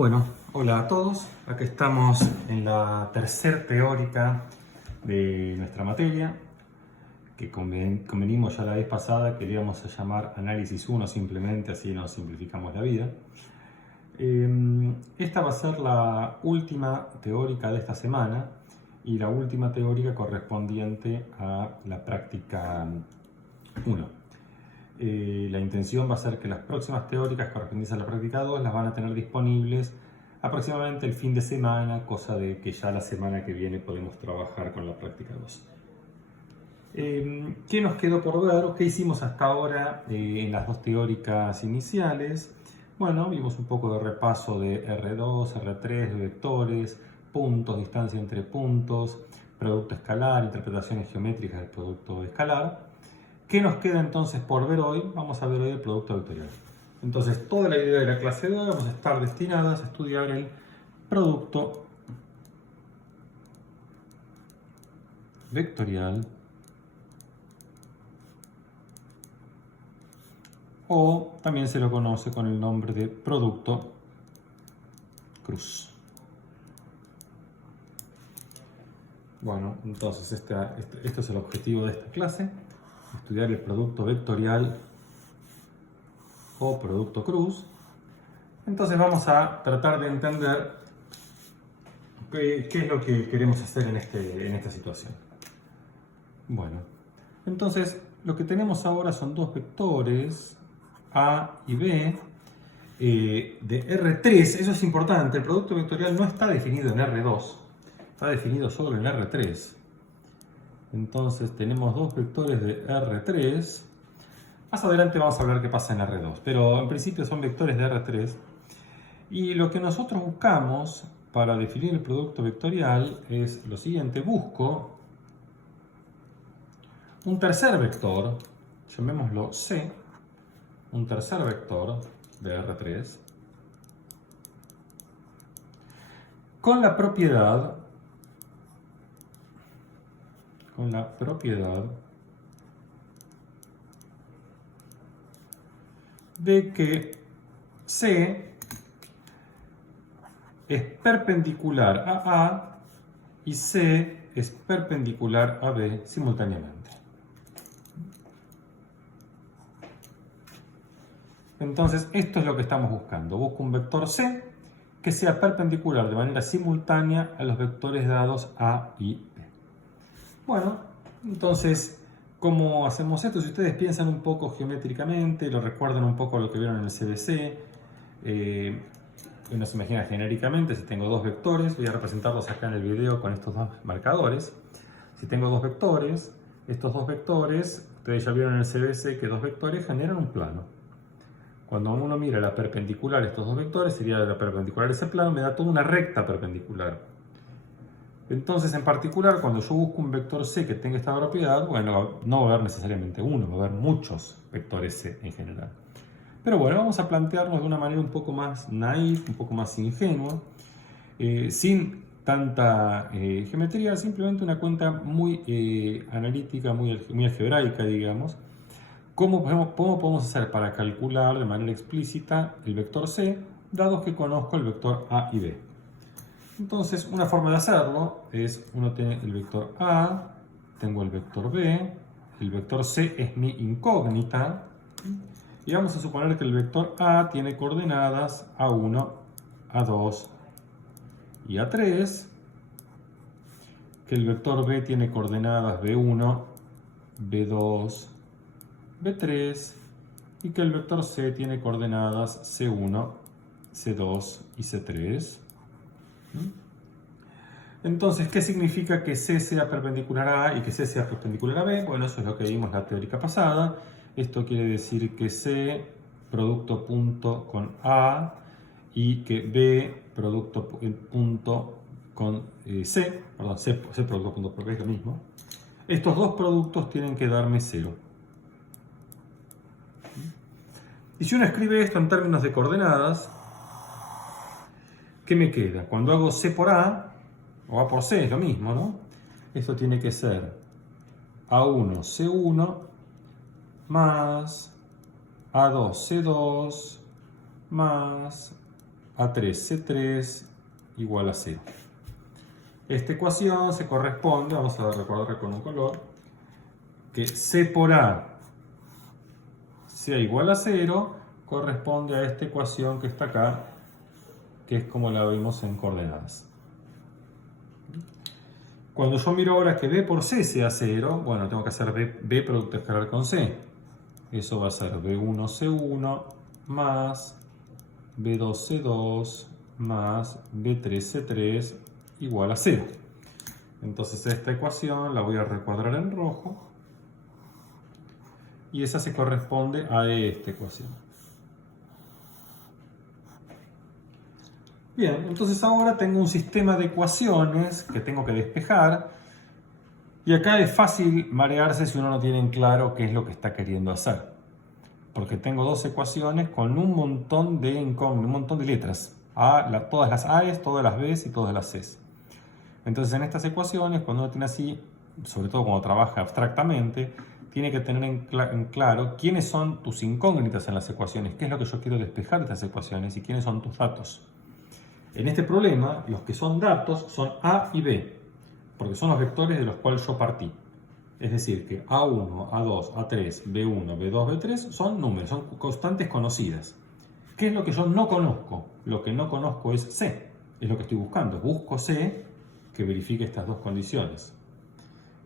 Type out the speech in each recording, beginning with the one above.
Bueno, hola a todos. Acá estamos en la tercera teórica de nuestra materia, que convenimos ya la vez pasada que le íbamos a llamar análisis 1 simplemente, así nos simplificamos la vida. Esta va a ser la última teórica de esta semana y la última teórica correspondiente a la práctica 1. La intención va a ser que las próximas teóricas correspondientes a la práctica 2 las van a tener disponibles aproximadamente el fin de semana, cosa de que ya la semana que viene podemos trabajar con la práctica 2. ¿Qué nos quedó por ver? ¿Qué hicimos hasta ahora en las dos teóricas iniciales? Bueno, vimos un poco de repaso de R2, R3, de vectores, puntos, distancia entre puntos, producto escalar, interpretaciones geométricas del producto escalar. ¿Qué nos queda entonces por ver hoy? Vamos a ver hoy el producto vectorial. Entonces, toda la idea de la clase de hoy vamos a estar destinadas a estudiar el producto vectorial o también se lo conoce con el nombre de producto cruz. Bueno, entonces este es el objetivo de esta clase, estudiar el producto vectorial o producto cruz. Entonces vamos a tratar de entender qué es lo que queremos hacer en esta situación. Bueno, entonces lo que tenemos ahora son dos vectores A y B de R3. Eso es importante, el producto vectorial no está definido en R2, está definido solo en R3. Entonces tenemos dos vectores de R3. Más adelante vamos a hablar qué pasa en R2, pero en principio son vectores de R3. Y lo que nosotros buscamos para definir el producto vectorial es lo siguiente. Busco un tercer vector, llamémoslo C, un tercer vector de R3, con la propiedad de que C es perpendicular a A y C es perpendicular a B simultáneamente. Entonces, esto es lo que estamos buscando. Busco un vector C que sea perpendicular de manera simultánea a los vectores dados A y B. Bueno, entonces, ¿cómo hacemos esto? Si ustedes piensan un poco geométricamente, lo recuerdan un poco lo que vieron en el CBC, uno se imagina genéricamente, si tengo dos vectores, voy a representarlos acá en el video con estos dos marcadores. Si tengo dos vectores, estos dos vectores, ustedes ya vieron en el CBC que dos vectores generan un plano. Cuando uno mira la perpendicular a estos dos vectores, sería la perpendicular a ese plano, me da toda una recta perpendicular. Entonces, en particular, cuando yo busco un vector C que tenga esta propiedad, bueno, no va a haber necesariamente uno, va a haber muchos vectores C en general. Pero bueno, vamos a plantearnos de una manera un poco más naif, un poco más ingenua, sin tanta geometría, simplemente una cuenta muy analítica, muy algebraica, digamos. ¿Cómo podemos hacer para calcular de manera explícita el vector C, dado que conozco el vector A y B? Entonces, una forma de hacerlo es, uno tiene el vector A, tengo el vector B, el vector C es mi incógnita, y vamos a suponer que el vector A tiene coordenadas A1, A2 y A3, que el vector B tiene coordenadas B1, B2, B3, y que el vector C tiene coordenadas C1, C2 y C3. Entonces, ¿qué significa que C sea perpendicular a A y que C sea perpendicular a B? Bueno, eso es lo que vimos en la teórica pasada. Esto quiere decir que C, producto punto con A, y que B, producto punto con C, perdón, C producto punto porque es lo mismo. Estos dos productos tienen que darme 0. Y si uno escribe esto en términos de coordenadas, ¿qué me queda? Cuando hago C por A, o A por C es lo mismo, ¿no? Esto tiene que ser A1, C1, más A2, C2, más A3C3 igual a 0. Esta ecuación se corresponde, vamos a recordar con un color, que C por A sea igual a 0 corresponde a esta ecuación que está acá, que es como la vemos en coordenadas. Cuando yo miro ahora que B por C sea 0, bueno, tengo que hacer B producto escalar con C. Eso va a ser B1C1 más B2C2 más B3C3 igual a 0. Entonces esta ecuación la voy a recuadrar en rojo y esa se corresponde a esta ecuación. Bien, entonces ahora tengo un sistema de ecuaciones que tengo que despejar y acá es fácil marearse si uno no tiene en claro qué es lo que está queriendo hacer. Porque tengo dos ecuaciones con un montón de incógnitas, un montón de letras. Todas las A's, todas las B's y todas las C's. Entonces en estas ecuaciones, cuando uno tiene así, sobre todo cuando trabaja abstractamente, tiene que tener en claro quiénes son tus incógnitas en las ecuaciones, qué es lo que yo quiero despejar de estas ecuaciones y quiénes son tus datos. En este problema, los que son datos son A y B, porque son los vectores de los cuales yo partí. Es decir, que A1, A2, A3, B1, B2, B3 son números, son constantes conocidas. ¿Qué es lo que yo no conozco? Lo que no conozco es C, es lo que estoy buscando. Busco C que verifique estas dos condiciones.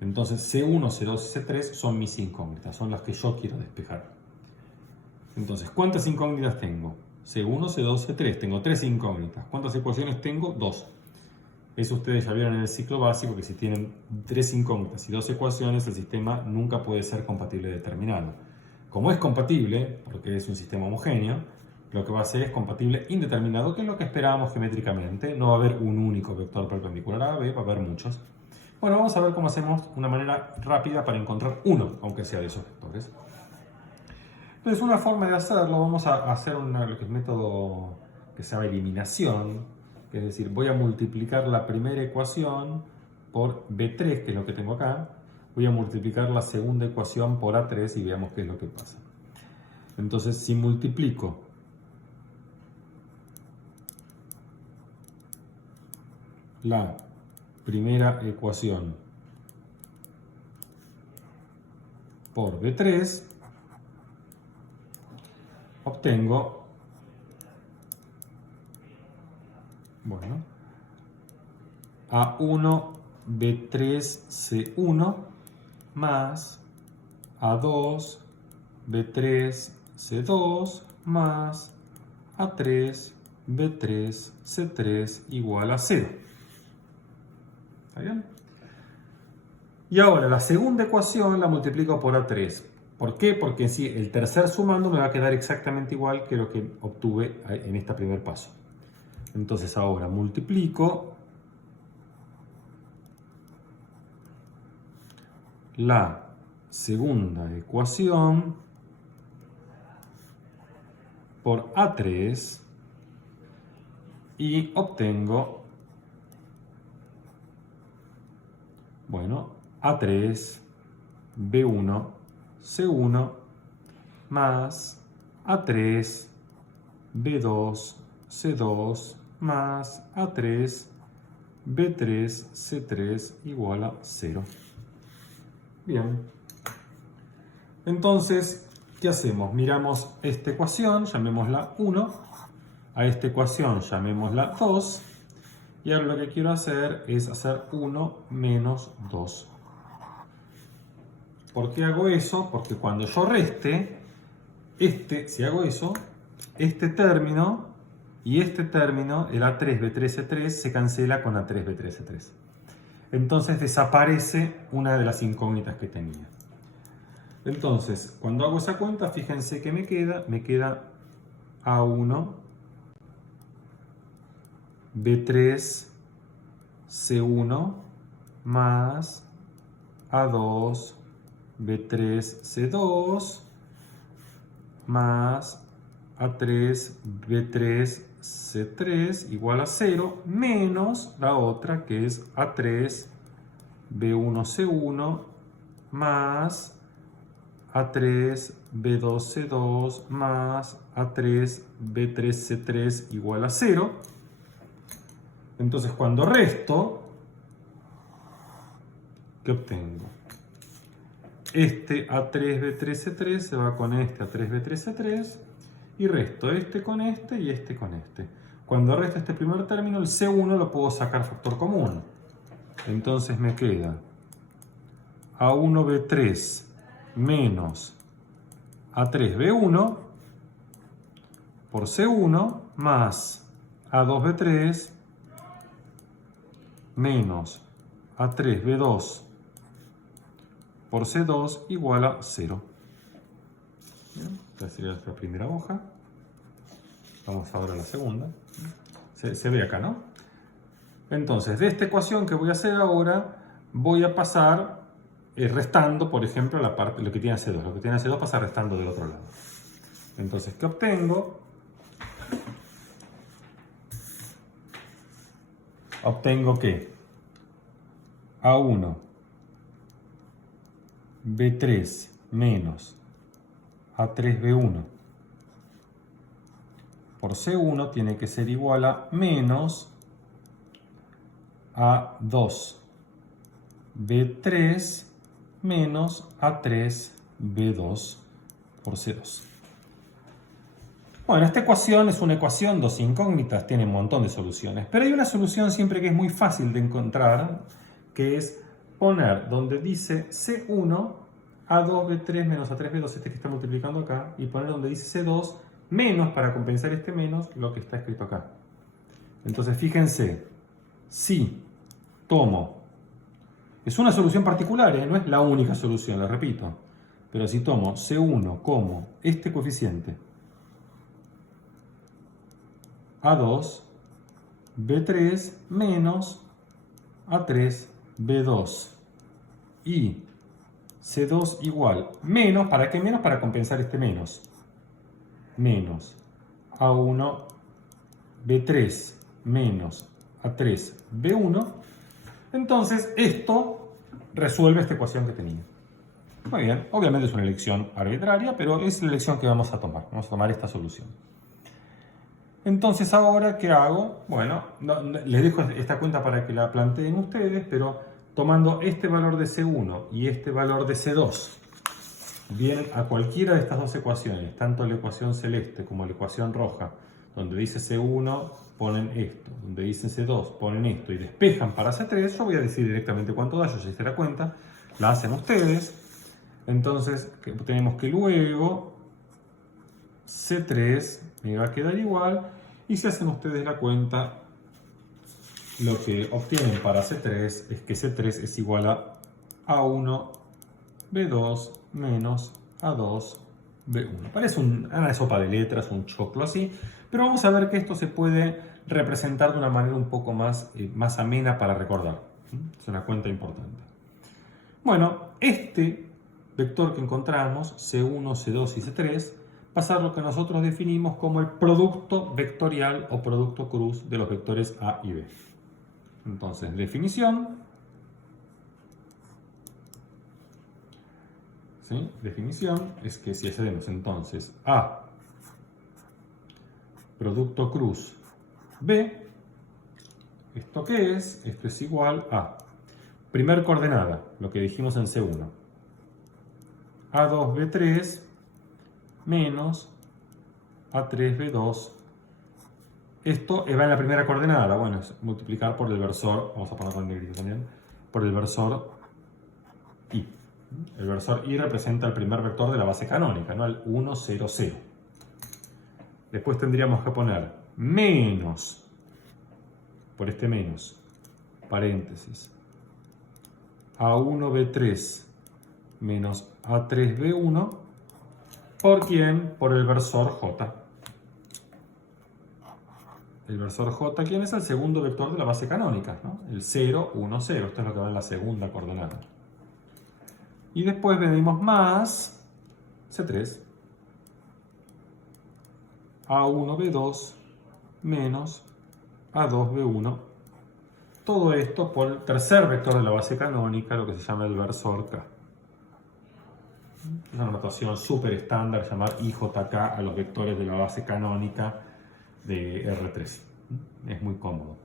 Entonces C1, C2 y C3 son mis incógnitas, son las que yo quiero despejar. Entonces, ¿cuántas incógnitas tengo? C1, C2, C3, tengo 3 incógnitas. ¿Cuántas ecuaciones tengo? 2. Eso ustedes ya vieron en el ciclo básico, que si tienen 3 incógnitas y 2 ecuaciones, el sistema nunca puede ser compatible determinado. Como es compatible, porque es un sistema homogéneo, lo que va a ser es compatible indeterminado, que es lo que esperábamos geométricamente. No va a haber un único vector perpendicular a B, va a haber muchos. Bueno, vamos a ver cómo hacemos una manera rápida para encontrar uno, aunque sea de esos vectores. Entonces, una forma de hacerlo, vamos a hacer lo que es método que se llama eliminación. Es decir, voy a multiplicar la primera ecuación por B3, que es lo que tengo acá. Voy a multiplicar la segunda ecuación por A3 y veamos qué es lo que pasa. Entonces, si multiplico la primera ecuación por B3, obtengo, bueno, A1 B3 C1 más A2 B3 C2 más A3 B3 C3 igual a 0. ¿Está bien? Y ahora la segunda ecuación la multiplico por A3. ¿Por qué? Porque sí, el tercer sumando me va a quedar exactamente igual que lo que obtuve en este primer paso. Entonces ahora multiplico la segunda ecuación por A3 y obtengo, bueno, A3 B1 C1 más A3 B2 C2 más A3 B3 C3 igual a 0. Bien. Entonces, ¿qué hacemos? Miramos esta ecuación, llamémosla 1. A esta ecuación llamémosla 2. Y ahora lo que quiero hacer es hacer 1 menos 2. ¿Por qué hago eso? Porque cuando yo reste, si hago eso, este término y este término, el A3B3C3, se cancela con A3B3C3. Entonces desaparece una de las incógnitas que tenía. Entonces, cuando hago esa cuenta, fíjense que me queda A1 B3 C1 más A2 B3 C2 más A3 B3 C3 igual a 0 menos la otra que es A3 B1 C1 más A3 B2 C2 más A3, B3, C3 igual a 0. Entonces cuando resto, ¿qué obtengo? Este A3, B3, C3 se va con este A3, B3, C3 y resto este con este y este con este. Cuando resto este primer término, el C1 lo puedo sacar factor común. Entonces me queda A1B3 menos A3B1 por C1 más A2B3 menos A3B2 por C2 igual a 0. Bien, esta sería nuestra primera hoja. Vamos ahora a la segunda. Se ve acá, ¿no? Entonces, de esta ecuación que voy a hacer ahora, voy a pasar restando, por ejemplo, la parte, lo que tiene C2. Lo que tiene C2 pasa restando del otro lado. Entonces, ¿qué obtengo? Obtengo que A1 B3 menos A3B1 por C1 tiene que ser igual a menos A2 B3 menos A3 B2 por C2. Bueno, esta ecuación es una ecuación, dos incógnitas, tiene un montón de soluciones, pero hay una solución siempre que es muy fácil de encontrar, que es poner donde dice C1 A2B3 menos A3B2, este que está multiplicando acá, y poner donde dice C2 menos, para compensar este menos, lo que está escrito acá. Entonces fíjense, si tomo, es una solución particular, no es la única solución, la repito, pero si tomo C1 como este coeficiente, A2, B3 menos A3, B2 y C2 igual menos, ¿para qué menos? Para compensar este menos. Menos A1, B3 menos A3, B1. Entonces esto resuelve esta ecuación que tenía. Muy bien, obviamente es una elección arbitraria, pero es la elección que vamos a tomar. Vamos a tomar esta solución. Entonces ahora, ¿qué hago? Bueno, les dejo esta cuenta para que la planteen ustedes, pero tomando este valor de C1 y este valor de C2, bien a cualquiera de estas dos ecuaciones, tanto la ecuación celeste como la ecuación roja, donde dice C1 ponen esto, donde dice C2 ponen esto y despejan para C3, yo voy a decir directamente cuánto da, yo ya hice la cuenta, la hacen ustedes. Entonces tenemos que luego C3 me va a quedar igual, y si hacen ustedes la cuenta, lo que obtienen para C3 es que C3 es igual a A1 B2 menos A2 B1. Parece una sopa de letras, un choclo así, pero vamos a ver que esto se puede representar de una manera un poco más amena para recordar. Es una cuenta importante. Bueno, este vector que encontramos, C1, C2 y C3, va a ser lo que nosotros definimos como el producto vectorial o producto cruz de los vectores A y B. Entonces, definición. ¿Sí? Definición es que si hacemos entonces A producto cruz B, ¿esto qué es? Esto es igual a primer coordenada, lo que dijimos en C1. A2B3 menos A3B2. Esto va en la primera coordenada. Bueno, es multiplicar por el versor, vamos a ponerlo en negrito también, por el versor I. El versor I representa el primer vector de la base canónica, ¿no? El 1, 0, 0. Después tendríamos que poner menos, por este menos, paréntesis, A1B3 menos A3B1, ¿por quién? Por el versor J. El versor J, ¿quién es? El segundo vector de la base canónica, ¿no? El 0, 1, 0. Esto es lo que va en la segunda coordenada. Y después venimos más C3. A1B2 menos A2B1. Todo esto por el tercer vector de la base canónica, lo que se llama el versor K. Es una notación súper estándar llamar IJK a los vectores de la base canónica de R3. Es muy cómodo.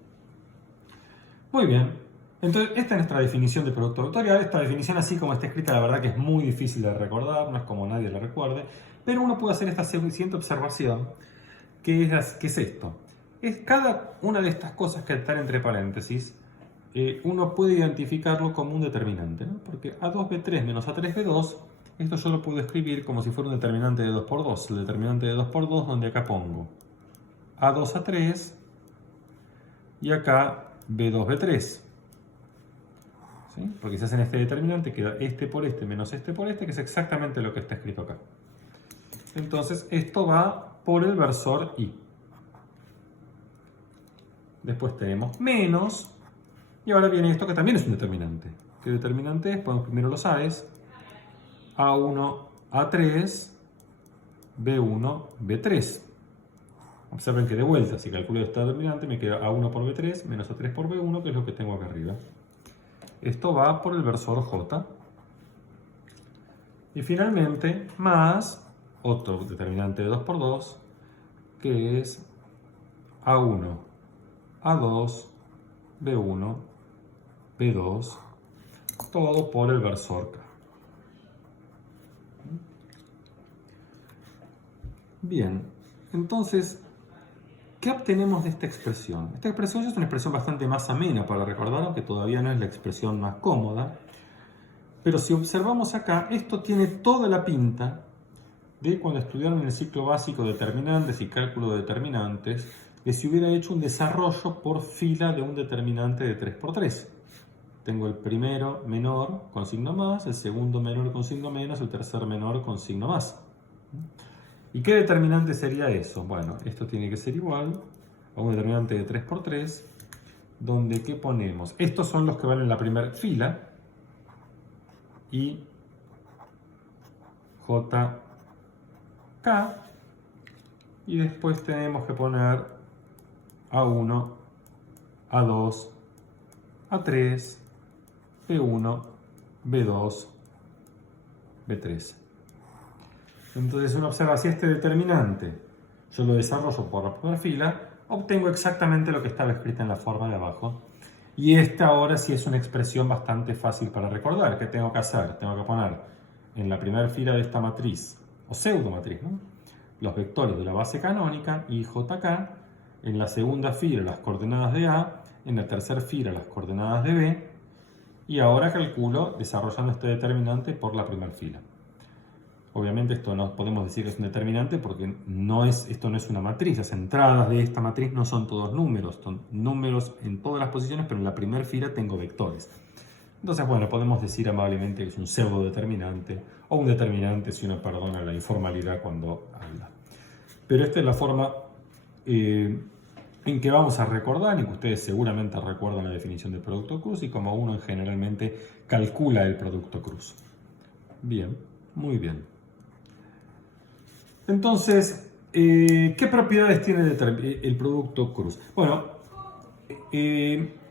Muy bien. Entonces, esta es nuestra definición de producto vectorial. Esta definición, así como está escrita, la verdad que es muy difícil de recordar, no es como nadie la recuerde, pero uno puede hacer esta siguiente observación, que es esto. Es cada una de estas cosas que están entre paréntesis, uno puede identificarlo como un determinante, ¿no? Porque A2B3 menos A3B2, esto yo lo puedo escribir como si fuera un determinante de 2 por 2. El determinante de 2 por 2, donde acá pongo A2A3 y acá B2B3. ¿Sí? Porque si hacen este determinante, queda este por este menos este por este, que es exactamente lo que está escrito acá. Entonces, esto va por el versor I. Después tenemos menos. Y ahora viene esto que también es un determinante. ¿Qué determinante es? Ponemos primero los A's. A1, A3, B1, B3. Observen que de vuelta, si calculo este determinante, me queda A1 por B3 menos A3 por B1, que es lo que tengo acá arriba. Esto va por el versor J. Y finalmente, más otro determinante de 2 por 2, que es A1, A2, B1, B2, todo por el versor K. Bien, entonces, ¿qué obtenemos de esta expresión? Esta expresión es una expresión bastante más amena para recordar, aunque todavía no es la expresión más cómoda. Pero si observamos acá, esto tiene toda la pinta de cuando estudiaron el ciclo básico de determinantes y cálculo de determinantes, que se hubiera hecho un desarrollo por fila de un determinante de 3×3. Tengo el primero menor con signo más, el segundo menor con signo menos, el tercer menor con signo más. ¿Y qué determinante sería eso? Bueno, esto tiene que ser igual a un determinante de 3×3, donde ¿qué ponemos? Estos son los que van en la primera fila, y JK, y después tenemos que poner A1, A2, A3, B1, B2, B3. Entonces uno observa, si este determinante yo lo desarrollo por la primera fila, obtengo exactamente lo que estaba escrito en la forma de abajo. Y esta ahora sí es una expresión bastante fácil para recordar. ¿Qué tengo que hacer? Tengo que poner en la primera fila de esta matriz, o pseudomatriz, ¿no?, los vectores de la base canónica, I, J, K. En la segunda fila las coordenadas de A. En la tercera fila las coordenadas de B. Y ahora calculo desarrollando este determinante por la primera fila. Obviamente esto no podemos decir que es un determinante porque esto no es una matriz. Las entradas de esta matriz no son todos números, son números en todas las posiciones, pero en la primera fila tengo vectores. Entonces, bueno, podemos decir amablemente que es un pseudo determinante o un determinante si uno perdona la informalidad cuando habla. Pero esta es la forma en que vamos a recordar, y que ustedes seguramente recuerdan la definición de producto cruz y como uno generalmente calcula el producto cruz. Bien, muy bien. Entonces, ¿qué propiedades tiene el producto cruz? Bueno,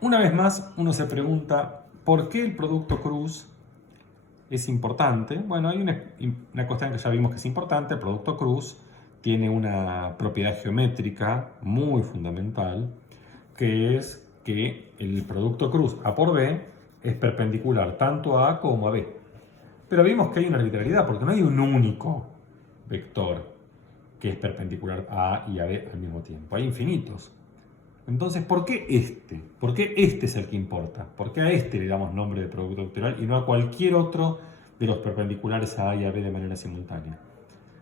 una vez más uno se pregunta ¿por qué el producto cruz es importante? Bueno, hay una cuestión que ya vimos que es importante. El producto cruz tiene una propiedad geométrica muy fundamental, que es que el producto cruz A por B es perpendicular tanto a A como a B. Pero vimos que hay una arbitrariedad porque no hay un único vector que es perpendicular a A y a B al mismo tiempo. Hay infinitos. Entonces, ¿por qué este? ¿Por qué este es el que importa? ¿Por qué a este le damos nombre de producto vectorial y no a cualquier otro de los perpendiculares a A y a B de manera simultánea?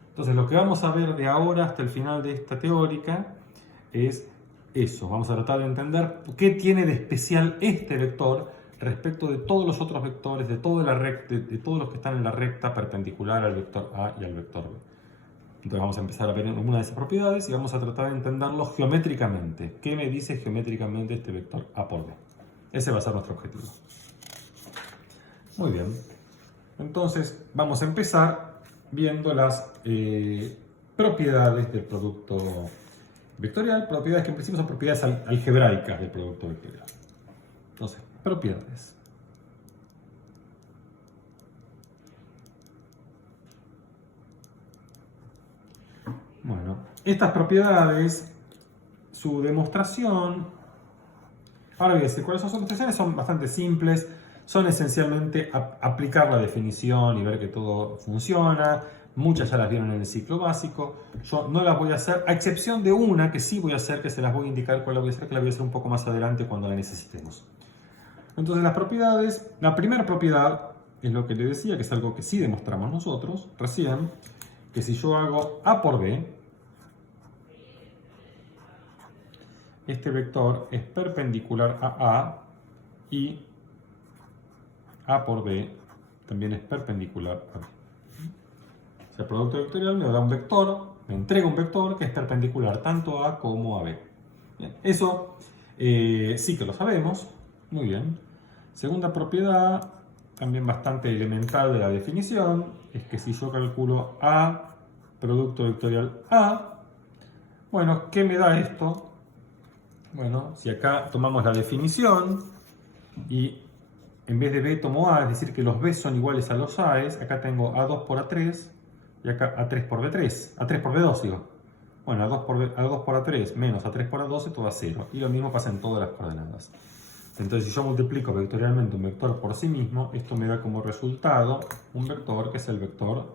Entonces, lo que vamos a ver de ahora hasta el final de esta teórica es eso. Vamos a tratar de entender qué tiene de especial este vector respecto de todos los otros vectores, de todos los que están en la recta perpendicular al vector A y al vector B. Entonces vamos a empezar a ver una de esas propiedades y vamos a tratar de entenderlo geométricamente. ¿Qué me dice geométricamente este vector A por B? Ese va a ser nuestro objetivo. Muy bien. Entonces vamos a empezar viendo las propiedades del producto vectorial. Propiedades que en principio son propiedades algebraicas del producto vectorial. Entonces, propiedades. Bueno, estas propiedades, su demostración, ahora voy a decir cuáles son sus demostraciones, son bastante simples, son esencialmente aplicar la definición y ver que todo funciona. Muchas ya las vieron en el ciclo básico, yo no las voy a hacer, a excepción de una que sí voy a hacer, que se las voy a indicar cuál la voy a hacer, que la voy a hacer un poco más adelante cuando la necesitemos. Entonces las propiedades, la primera propiedad es lo que le decía, que es algo que sí demostramos nosotros recién, que si yo hago A por B, este vector es perpendicular a A y A por B también es perpendicular a B. O sea, el producto vectorial me da un vector, me entrega un vector que es perpendicular tanto a A como a B. Bien, eso sí que lo sabemos, muy bien. Segunda propiedad, también bastante elemental de la definición, es que si yo calculo A, producto vectorial A, bueno, ¿qué me da esto? Bueno, si acá tomamos la definición y en vez de B tomo A, es decir que los B son iguales a los A's, acá tengo A2 por A3 y acá A3 por B3, A3 por B2 digo. Bueno, A2 por A3 menos A3 por A2 esto da 0 y lo mismo pasa en todas las coordenadas. Entonces si yo multiplico vectorialmente un vector por sí mismo, esto me da como resultado un vector que es el vector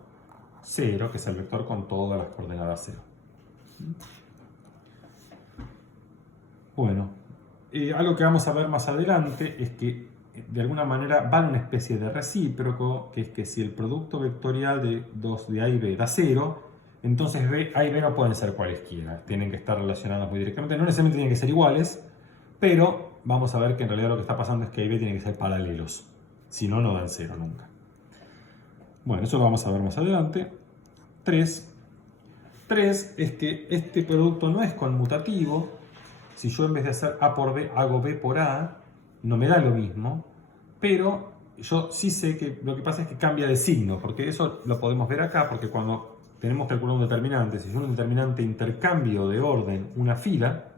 0, que es el vector con todas las coordenadas 0. Bueno, algo que vamos a ver más adelante es que de alguna manera vale una especie de recíproco, que es que si el producto vectorial de 2 de A y B da 0, entonces A y B no pueden ser cualesquiera, tienen que estar relacionados muy directamente, no necesariamente tienen que ser iguales, pero vamos a ver que en realidad lo que está pasando es que A y B tienen que ser paralelos, si no, no dan 0 nunca. Bueno, eso lo vamos a ver más adelante. 3 es que este producto no es conmutativo. Si yo en vez de hacer A por B hago B por A, no me da lo mismo, pero yo sí sé que lo que pasa es que cambia de signo, porque eso lo podemos ver acá, porque cuando tenemos calculado un determinante, si yo un determinante intercambio de orden una fila,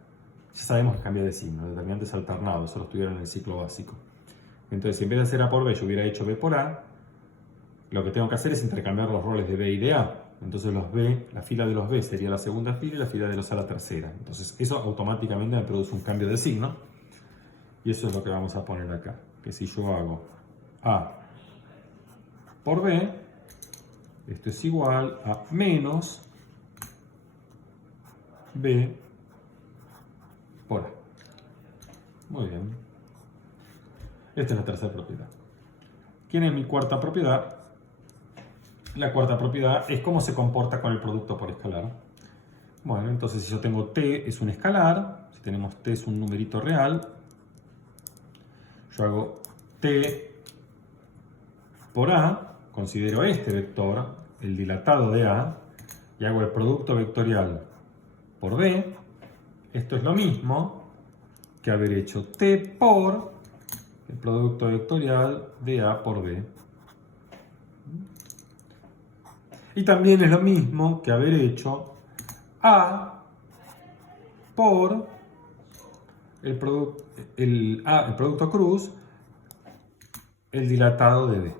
ya sabemos que cambia de signo, determinantes alternados, eso lo estudiaron en el ciclo básico. Entonces, si en vez de hacer A por B yo hubiera hecho B por A, lo que tengo que hacer es intercambiar los roles de B y de A. Entonces los B, la fila de los B sería la segunda fila y la fila de los A la tercera. Entonces eso automáticamente me produce un cambio de signo. Y eso es lo que vamos a poner acá. Que si yo hago A por B, esto es igual a menos B por A. Muy bien. Esta es la tercera propiedad. ¿Quién es mi cuarta propiedad? La cuarta propiedad es cómo se comporta con el producto por escalar. Bueno, entonces si yo tengo t es un escalar, si tenemos t es un numerito real, yo hago t por a, considero este vector, el dilatado de a, y hago el producto vectorial por b. Esto es lo mismo que haber hecho t por el producto vectorial de a por b. Y también es lo mismo que haber hecho A por el producto cruz, el dilatado de B.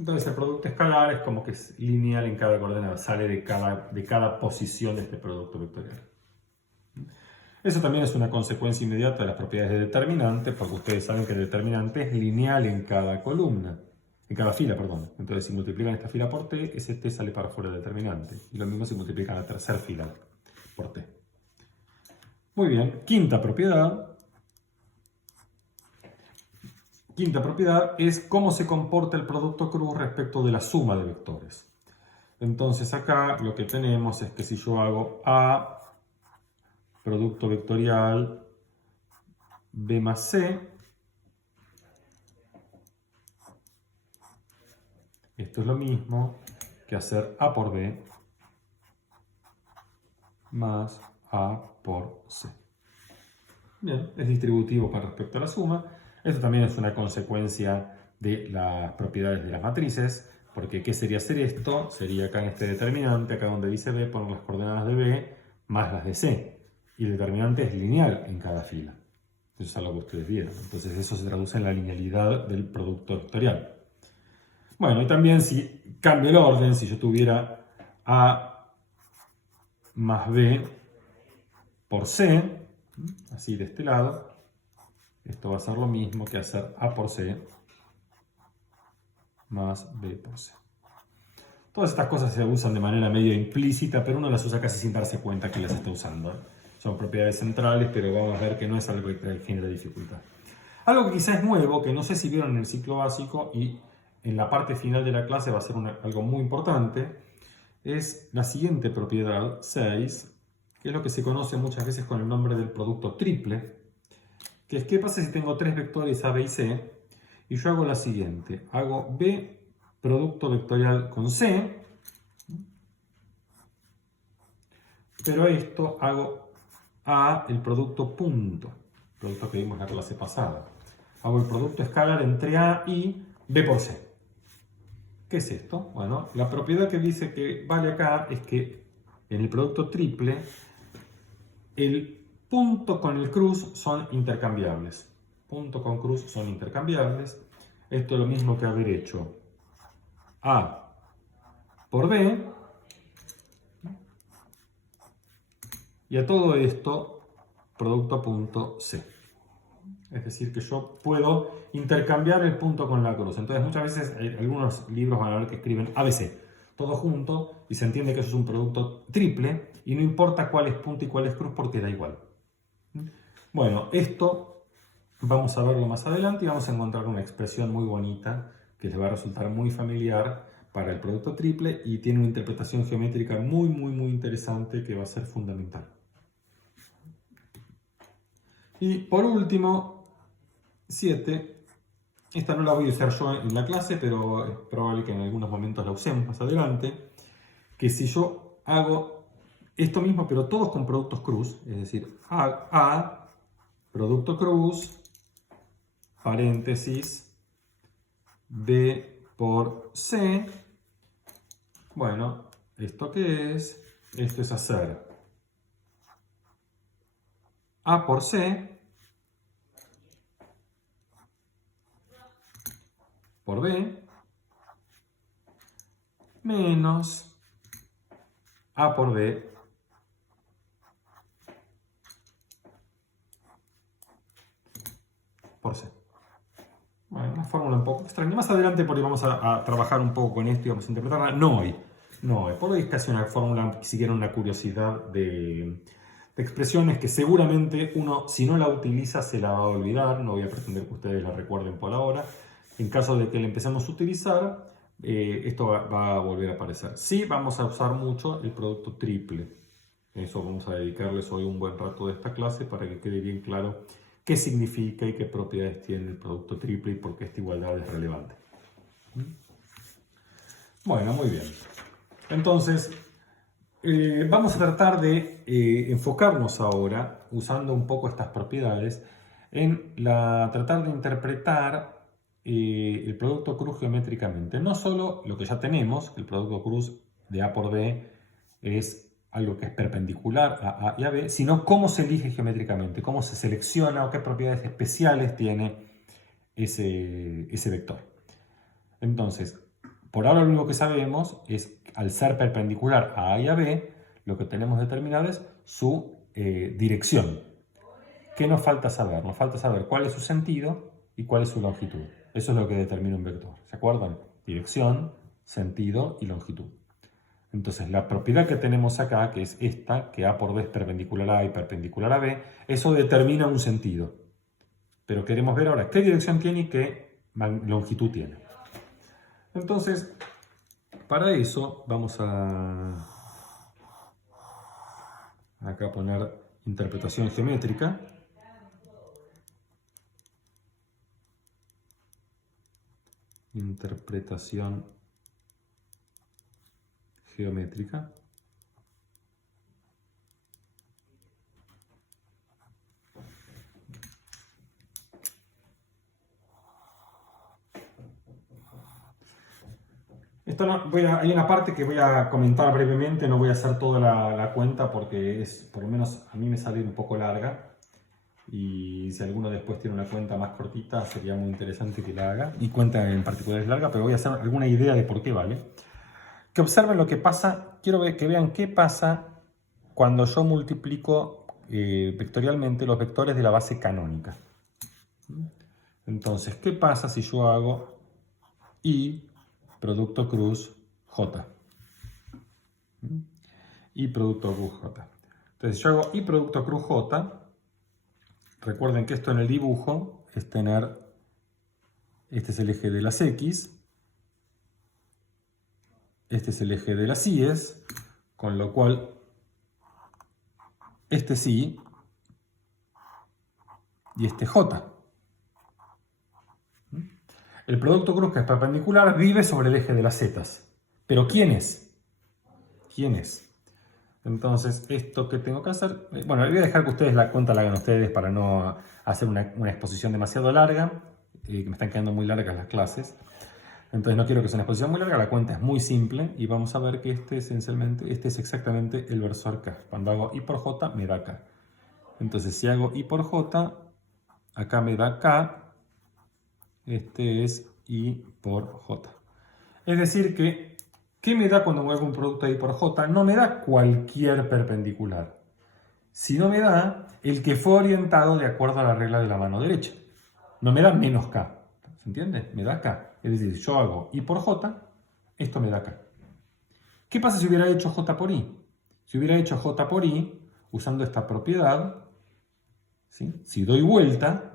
Entonces el producto escalar es como que es lineal en cada coordenada, sale de cada posición de este producto vectorial. Eso también es una consecuencia inmediata de las propiedades de determinante, porque ustedes saben que el determinante es lineal en cada columna. En cada fila, perdón. Entonces, si multiplican esta fila por t, ese t sale para fuera del determinante. Y lo mismo si multiplican la tercera fila por t. Muy bien. Quinta propiedad. Quinta propiedad es cómo se comporta el producto cruz respecto de la suma de vectores. Entonces, acá lo que tenemos es que si yo hago A, producto vectorial B más C, esto es lo mismo que hacer A por B más A por C. Bien, es distributivo con respecto a la suma. Esto también es una consecuencia de las propiedades de las matrices, porque ¿qué sería hacer esto? Sería acá en este determinante, acá donde dice B, poner las coordenadas de B más las de C. Y el determinante es lineal en cada fila. Eso es algo que ustedes vieron. Entonces eso se traduce en la linealidad del producto vectorial. Bueno, y también si cambio el orden, si yo tuviera A más B por C, así de este lado, esto va a ser lo mismo que hacer A por C más B por C. Todas estas cosas se usan de manera medio implícita, pero uno las usa casi sin darse cuenta que las está usando. Son propiedades centrales, pero vamos a ver que no es algo que genere dificultad. Algo que quizás es nuevo, que no sé si vieron en el ciclo básico y en la parte final de la clase va a ser algo muy importante, es la siguiente propiedad, 6, que es lo que se conoce muchas veces con el nombre del producto triple, que es qué pasa si tengo tres vectores A, B y C, y yo hago la siguiente, hago B producto vectorial con C, pero esto hago A el producto punto, producto que vimos en la clase pasada. Hago el producto escalar entre A y B por C. ¿Qué es esto? Bueno, la propiedad que dice que vale acá es que en el producto triple el punto con el cruz son intercambiables. Punto con cruz son intercambiables. Esto es lo mismo que haber hecho A por B. Y a todo esto, producto punto C. Es decir, que yo puedo intercambiar el punto con la cruz. Entonces muchas veces algunos libros van a ver que escriben ABC, todo junto, y se entiende que eso es un producto triple, y no importa cuál es punto y cuál es cruz porque da igual. Bueno, esto vamos a verlo más adelante y vamos a encontrar una expresión muy bonita que les va a resultar muy familiar para el producto triple y tiene una interpretación geométrica muy interesante que va a ser fundamental. Y por último, 7, esta no la voy a usar yo en la clase, pero es probable que en algunos momentos la usemos más adelante, que si yo hago esto mismo, pero todos con productos cruz, es decir, A producto cruz, paréntesis, B por C, bueno, ¿esto qué es? Esto es hacer A por C por B menos A por B por C. Bueno, una fórmula un poco extraña. Más adelante por ahí vamos a trabajar un poco con esto y vamos a interpretarla. No hoy. Por hoy es casi una fórmula, si quieren, una curiosidad de expresiones que seguramente uno, si no la utiliza, se la va a olvidar. No voy a pretender que ustedes la recuerden por ahora. En caso de que la empecemos a utilizar, esto va a volver a aparecer. Sí, vamos a usar mucho el producto triple. Eso vamos a dedicarles hoy un buen rato de esta clase para que quede bien claro qué significa y qué propiedades tiene el producto triple y por qué esta igualdad es relevante. Bueno, muy bien. Entonces, vamos a tratar de enfocarnos ahora, usando un poco estas propiedades, en tratar de interpretar el producto cruz geométricamente. No solo lo que ya tenemos, el producto cruz de A por B es algo que es perpendicular a A y a B, sino cómo se elige geométricamente, cómo se selecciona o qué propiedades especiales tiene ese vector. Entonces, por ahora lo único que sabemos es, al ser perpendicular a A y a B, lo que tenemos determinado es su dirección. ¿Qué nos falta saber? Nos falta saber cuál es su sentido y cuál es su longitud. Eso es lo que determina un vector. ¿Se acuerdan? Dirección, sentido y longitud. Entonces, la propiedad que tenemos acá, que es esta, que A por B es perpendicular a A y perpendicular a B, eso determina un sentido. Pero queremos ver ahora qué dirección tiene y qué longitud tiene. Entonces, para eso vamos a acá poner interpretación geométrica. Interpretación geométrica. Esto hay una parte que voy a comentar brevemente, no voy a hacer toda la cuenta porque por lo menos a mí me sale un poco larga. Y si alguno después tiene una cuenta más cortita, sería muy interesante que la haga. Y cuenta en particular es larga, pero voy a hacer alguna idea de por qué vale. Que observen lo que pasa, quiero que vean qué pasa cuando yo multiplico vectorialmente los vectores de la base canónica. Entonces, ¿qué pasa si yo hago I producto cruz J? I producto cruz J. Entonces, yo hago I producto cruz J. Recuerden que esto en el dibujo es tener, este es el eje de las X, este es el eje de las Y's, con lo cual este es Y y este J. El producto cruz, que es perpendicular, vive sobre el eje de las zetas. ¿Pero quién es? ¿Quién es? Entonces, esto que tengo que hacer... Bueno, voy a dejar que ustedes la cuenta la hagan ustedes para no hacer una exposición demasiado larga, que me están quedando muy largas las clases. Entonces no quiero que sea una exposición muy larga, la cuenta es muy simple y vamos a ver que este es exactamente el versor K. Cuando hago I por J me da K. Entonces si hago I por J, acá me da K. Este es I por J. Es decir que, ¿qué me da cuando hago un producto de I por J? No me da cualquier perpendicular, sino me da el que fue orientado de acuerdo a la regla de la mano derecha. No me da menos K, ¿se entiende? Me da K. Es decir, yo hago I por J, esto me da K. ¿Qué pasa si hubiera hecho J por I? Si hubiera hecho J por I, usando esta propiedad, ¿sí? Si doy vuelta,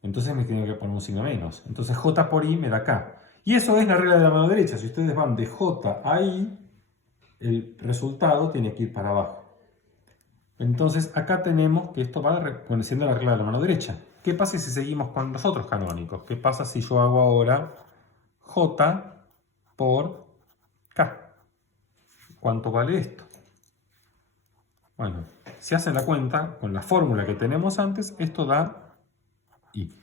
entonces me tengo que poner un signo menos. Entonces J por I me da K. Y eso es la regla de la mano derecha. Si ustedes van de J a I, el resultado tiene que ir para abajo. Entonces acá tenemos que esto va siendo la regla de la mano derecha. ¿Qué pasa si seguimos con los otros canónicos? ¿Qué pasa si yo hago ahora J por K? ¿Cuánto vale esto? Bueno, si hacen la cuenta con la fórmula que tenemos antes, esto da I.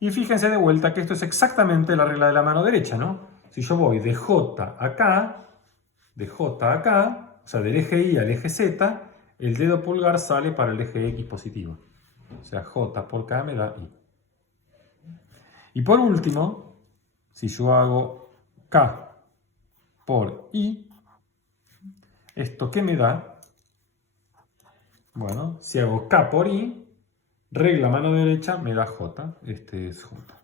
Y fíjense de vuelta que esto es exactamente la regla de la mano derecha, ¿no? Si yo voy de J a K, o sea, del eje Y al eje Z, el dedo pulgar sale para el eje X positivo. O sea, J por K me da I. Y por último, si yo hago K por I, ¿esto qué me da? Bueno, si hago K por I, regla mano derecha me da J. Este es J.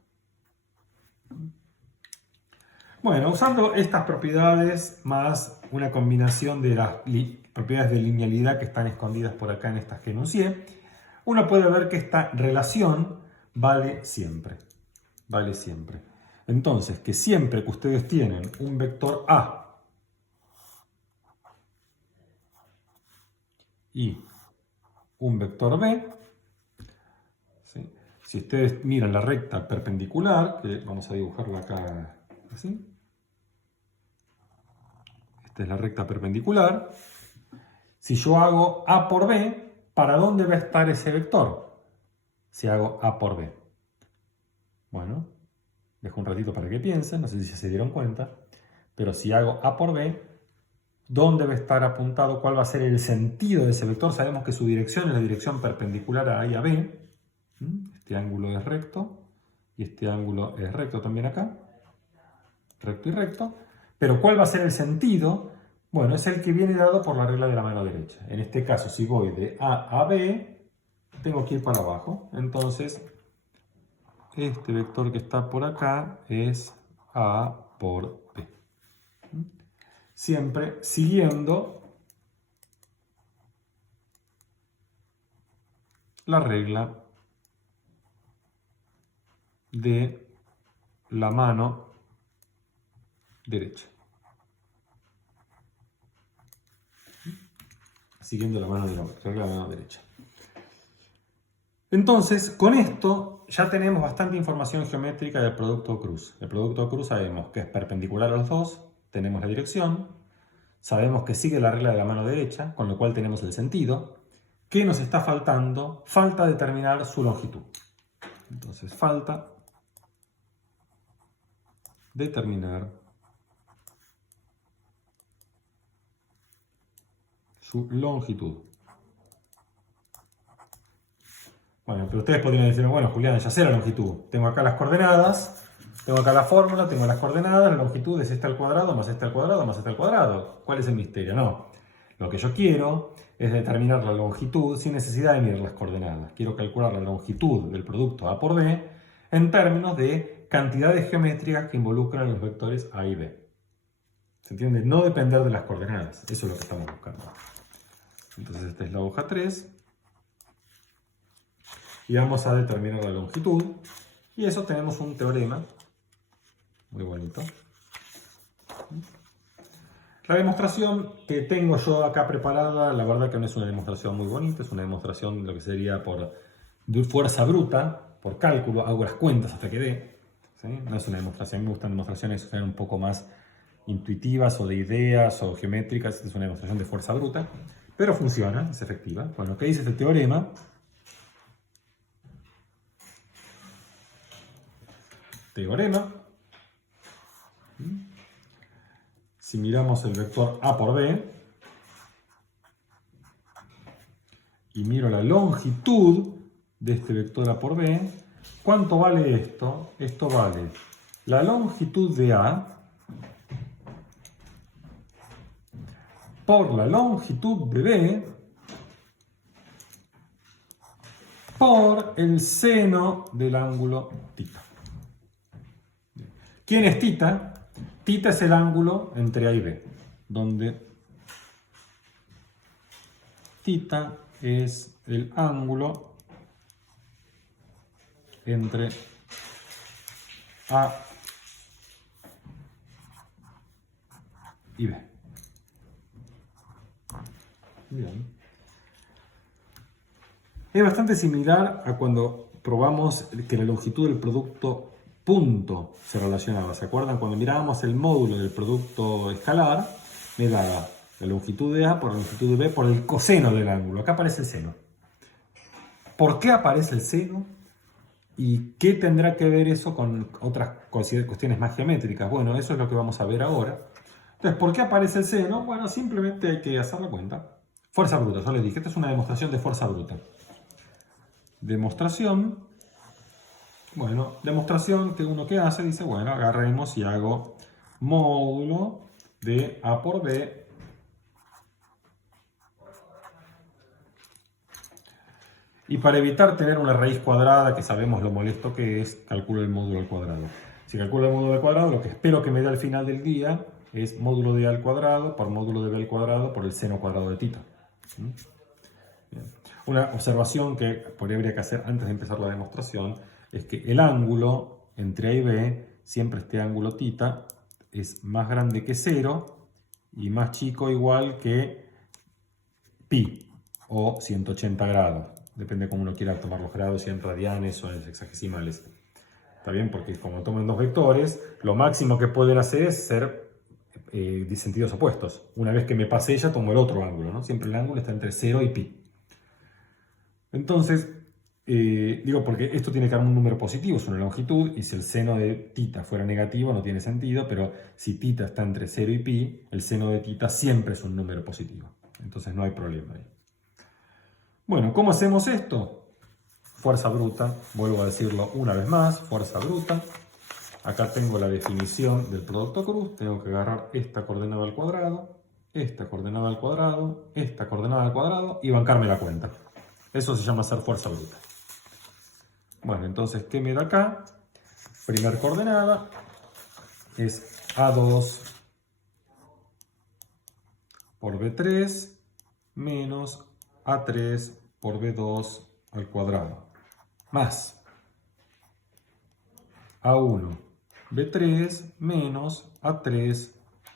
Bueno, usando estas propiedades más una combinación de las propiedades de linealidad que están escondidas por acá en estas que enuncié, uno puede ver que esta relación vale siempre. Vale siempre. Entonces, que siempre que ustedes tienen un vector A y un vector B, ¿sí? Si ustedes miran la recta perpendicular, que vamos a dibujarla acá así, esta es la recta perpendicular. Si yo hago A por B, ¿para dónde va a estar ese vector? Si hago A por B. Bueno, dejo un ratito para que piensen, no sé si ya se dieron cuenta, pero si hago A por B, ¿dónde va a estar apuntado? ¿Cuál va a ser el sentido de ese vector? Sabemos que su dirección es la dirección perpendicular a A y a B. Este ángulo es recto y este ángulo es recto también acá. Recto y recto. Pero ¿cuál va a ser el sentido? Bueno, es el que viene dado por la regla de la mano derecha. En este caso, si voy de A a B, tengo que ir para abajo. Entonces, este vector que está por acá es A por B. Siempre siguiendo la regla de la mano derecha. Siguiendo la mano de la regla de la mano derecha. Entonces, con esto ya tenemos bastante información geométrica del producto cruz. El producto cruz sabemos que es perpendicular a los dos, tenemos la dirección, sabemos que sigue la regla de la mano derecha, con lo cual tenemos el sentido. ¿Qué nos está faltando? Falta determinar su longitud. Entonces, falta determinar su longitud. Bueno, pero ustedes podrían decir, bueno, Julián, ya sé la longitud. Tengo acá las coordenadas, tengo acá la fórmula, tengo las coordenadas, la longitud es esta al cuadrado, más esta al cuadrado, más esta al cuadrado. ¿Cuál es el misterio? No. Lo que yo quiero es determinar la longitud sin necesidad de mirar las coordenadas. Quiero calcular la longitud del producto A por B en términos de cantidades geométricas que involucran los vectores A y B. ¿Se entiende? No depender de las coordenadas. Eso es lo que estamos buscando. Entonces esta es la hoja 3. Y vamos a determinar la longitud. Y eso tenemos un teorema muy bonito. La demostración que tengo yo acá preparada, la verdad que no es una demostración muy bonita, es una demostración de lo que sería por fuerza bruta, por cálculo, hago las cuentas hasta que dé. ¿Sí? No es una demostración, me gustan demostraciones que sean un poco más intuitivas o de ideas o geométricas. Esta es una demostración de fuerza bruta, pero funciona, es efectiva. Bueno, ¿qué dice este teorema? Teorema. Si miramos el vector A por B y miro la longitud de este vector A por B, ¿cuánto vale esto? Esto vale la longitud de A por la longitud de B por el seno del ángulo θ. ¿Quién es θ? Θ es el ángulo entre A y B, donde θ es el ángulo entre A y B. Bien. Es bastante similar a cuando probamos que la longitud del producto punto se relacionaba. ¿Se acuerdan? Cuando mirábamos el módulo del producto escalar, me daba la longitud de A por la longitud de B por el coseno del ángulo. Acá aparece el seno. ¿Por qué aparece el seno? ¿Y qué tendrá que ver eso con otras cuestiones más geométricas? Bueno, eso es lo que vamos a ver ahora. Entonces, ¿por qué aparece el seno? Bueno, simplemente hay que hacer la cuenta. Fuerza bruta, yo les dije, esta es una demostración de fuerza bruta. Demostración. Bueno, demostración que uno que hace, dice, bueno, agarremos y hago módulo de A por B y para evitar tener una raíz cuadrada, que sabemos lo molesto que es, calculo el módulo al cuadrado. Si calculo el módulo al cuadrado, lo que espero que me dé al final del día es módulo de A al cuadrado por módulo de B al cuadrado por el seno cuadrado de θ. Bien. Una observación que por ahí habría que hacer antes de empezar la demostración es que el ángulo entre A y B, siempre este ángulo θ, es más grande que 0 y más chico o igual que pi o 180 grados. Depende de cómo uno quiera tomar los grados, si en radianes o en sexagesimales. ¿Está bien? Porque como toman dos vectores, lo máximo que pueden hacer es ser de sentidos opuestos. Una vez que me pase ella, tomo el otro ángulo, ¿no? Siempre el ángulo está entre 0 y pi. Entonces, digo porque esto tiene que dar un número positivo, es una longitud, y si el seno de θ fuera negativo no tiene sentido, pero si θ está entre 0 y pi, el seno de θ siempre es un número positivo. Entonces no hay problema ahí. Bueno, ¿cómo hacemos esto? Fuerza bruta, vuelvo a decirlo una vez más, fuerza bruta. Acá tengo la definición del producto cruz, tengo que agarrar esta coordenada al cuadrado, esta coordenada al cuadrado, esta coordenada al cuadrado y bancarme la cuenta. Eso se llama hacer fuerza bruta. Bueno, entonces, ¿qué me da acá? Primer coordenada es A2 por B3 menos A3 por B2 al cuadrado. Más A1 B3 menos A3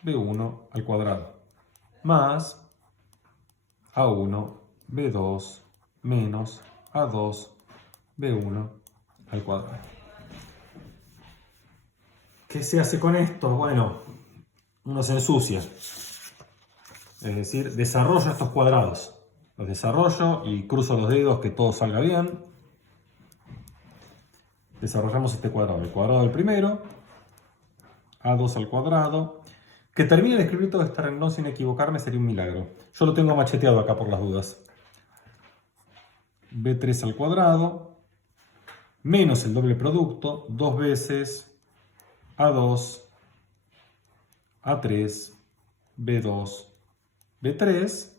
B1 al cuadrado. Más A1 B2 menos A2 B1 al cuadrado. ¿Qué se hace con esto? Bueno, uno se ensucia. Es decir, desarrollo estos cuadrados. Los desarrollo y cruzo los dedos que todo salga bien. Desarrollamos este cuadrado. El cuadrado del primero, A2 al cuadrado. Que termine de escribir todo este renglón sin equivocarme sería un milagro. Yo lo tengo macheteado acá por las dudas. B3 al cuadrado, menos el doble producto, 2 veces A2, A3, B2, B3,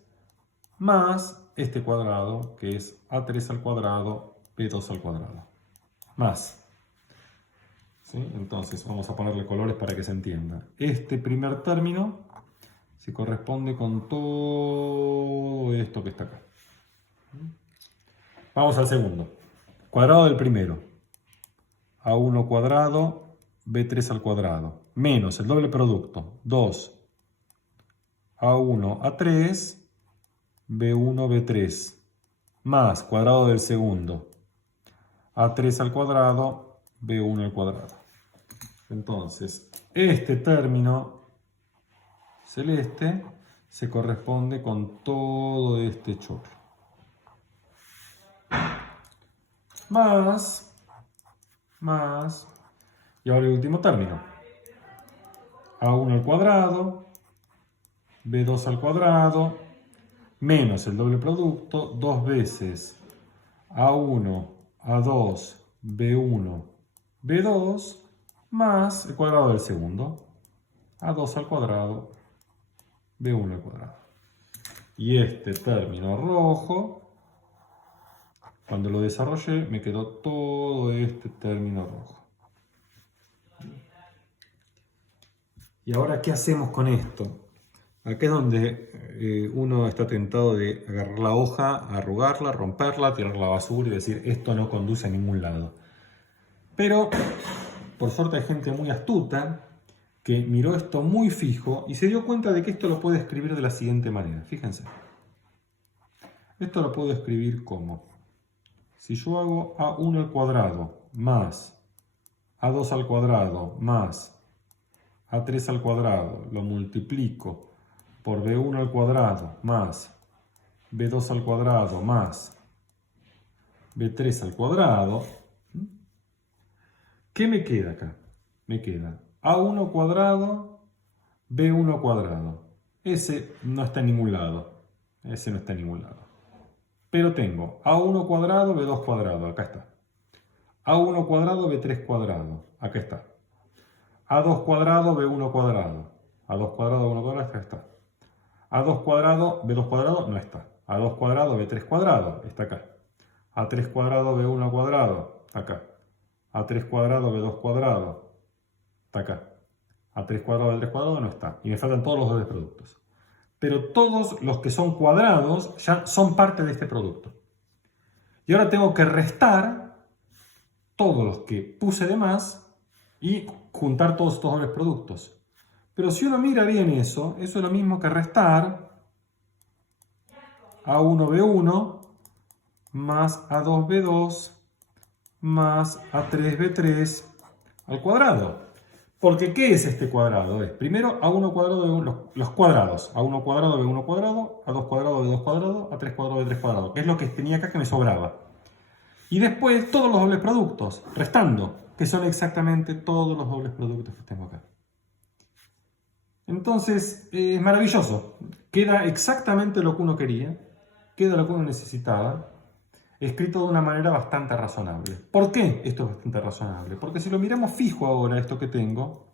más este cuadrado, que es A3 al cuadrado, B2 al cuadrado. Más. ¿Sí? Entonces, vamos a ponerle colores para que se entienda. Este primer término se corresponde con todo esto que está acá. Vamos al segundo. Cuadrado del primero. A1 cuadrado, B3 al cuadrado. Menos el doble producto. 2. A1, A3, B1, B3. Más cuadrado del segundo. A3 al cuadrado, B1 al cuadrado. Entonces, este término celeste se corresponde con todo este chorro. Más, y ahora el último término. A1 al cuadrado, B2 al cuadrado, menos el doble producto, 2 veces A1, A2, B1, B2, más el cuadrado del segundo, A2 al cuadrado, B1 al cuadrado. Y este término rojo, cuando lo desarrollé, me quedó todo este término rojo. Y ahora, ¿qué hacemos con esto? Acá es donde uno está tentado de agarrar la hoja, arrugarla, romperla, tirar la basura y decir, esto no conduce a ningún lado. Pero, por suerte hay gente muy astuta que miró esto muy fijo y se dio cuenta de que esto lo puede escribir de la siguiente manera. Fíjense. Esto lo puedo escribir como, si yo hago A1 al cuadrado más A2 al cuadrado más A3 al cuadrado, lo multiplico por B1 al cuadrado más B2 al cuadrado más B3 al cuadrado, ¿qué me queda acá? Me queda A1 cuadrado, B1 cuadrado. Ese no está en ningún lado. Ese no está en ningún lado. Pero tengo A1 cuadrado, B2 cuadrado. Acá está. A1 cuadrado, B3 cuadrado. Acá está. A2 cuadrado, B1 cuadrado. A2 cuadrado, B1 cuadrado. Acá está. A2 cuadrado, B2 cuadrado. No está. A2 cuadrado, B3 cuadrado. Está acá. A3 cuadrado, B1 cuadrado. Acá. A3 cuadrado, B2 cuadrado. Está acá. A3 cuadrado, B3 cuadrado no está. Y me faltan todos los dobles productos. Pero todos los que son cuadrados ya son parte de este producto. Y ahora tengo que restar todos los que puse de más y juntar todos estos dobles productos. Pero si uno mira bien eso es lo mismo que restar A1B1 más A2B2 más A3B3 al cuadrado. Porque, ¿qué es este cuadrado? Es primero A1 cuadrado, B1, los cuadrados. A1 cuadrado, B1 cuadrado, A2 cuadrado, B2 cuadrado, A3 cuadrado, B3 cuadrado. Que es lo que tenía acá que me sobraba. Y después todos los dobles productos, restando, que son exactamente todos los dobles productos que tengo acá. Entonces, es maravilloso. Queda exactamente lo que uno quería, queda lo que uno necesitaba, escrito de una manera bastante razonable. ¿Por qué esto es bastante razonable? Porque si lo miramos fijo ahora, esto que tengo,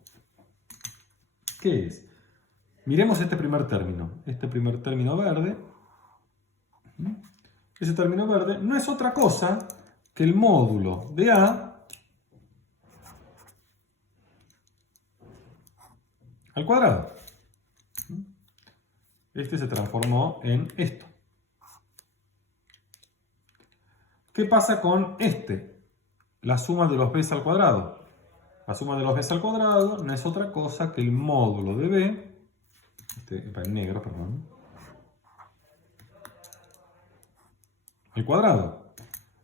¿qué es? Miremos este primer término verde. Ese término verde no es otra cosa que el módulo de A al cuadrado. Este se transformó en esto. ¿Qué pasa con este? La suma de los b's al cuadrado. La suma de los b's al cuadrado no es otra cosa que el módulo de b, en negro, perdón, al cuadrado.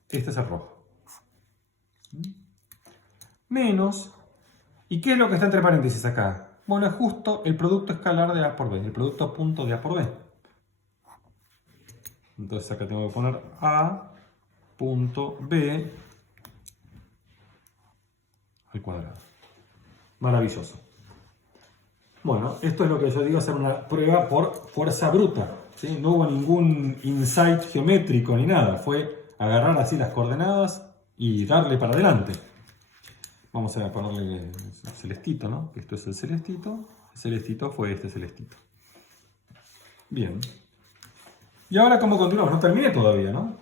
Este es el rojo. Menos, ¿y qué es lo que está entre paréntesis acá? Bueno, es justo el producto escalar de A por B, el producto punto de A por B. Entonces acá tengo que poner A punto B al cuadrado. Maravilloso. Bueno, esto es lo que yo digo, hacer una prueba por fuerza bruta, ¿sí? No hubo ningún insight geométrico ni nada, fue agarrar así las coordenadas y darle para adelante. Vamos a ponerle el celestito, ¿no? Esto es el celestito. El celestito fue este celestito. Bien. Y ahora, ¿cómo continuamos? No terminé todavía, ¿no?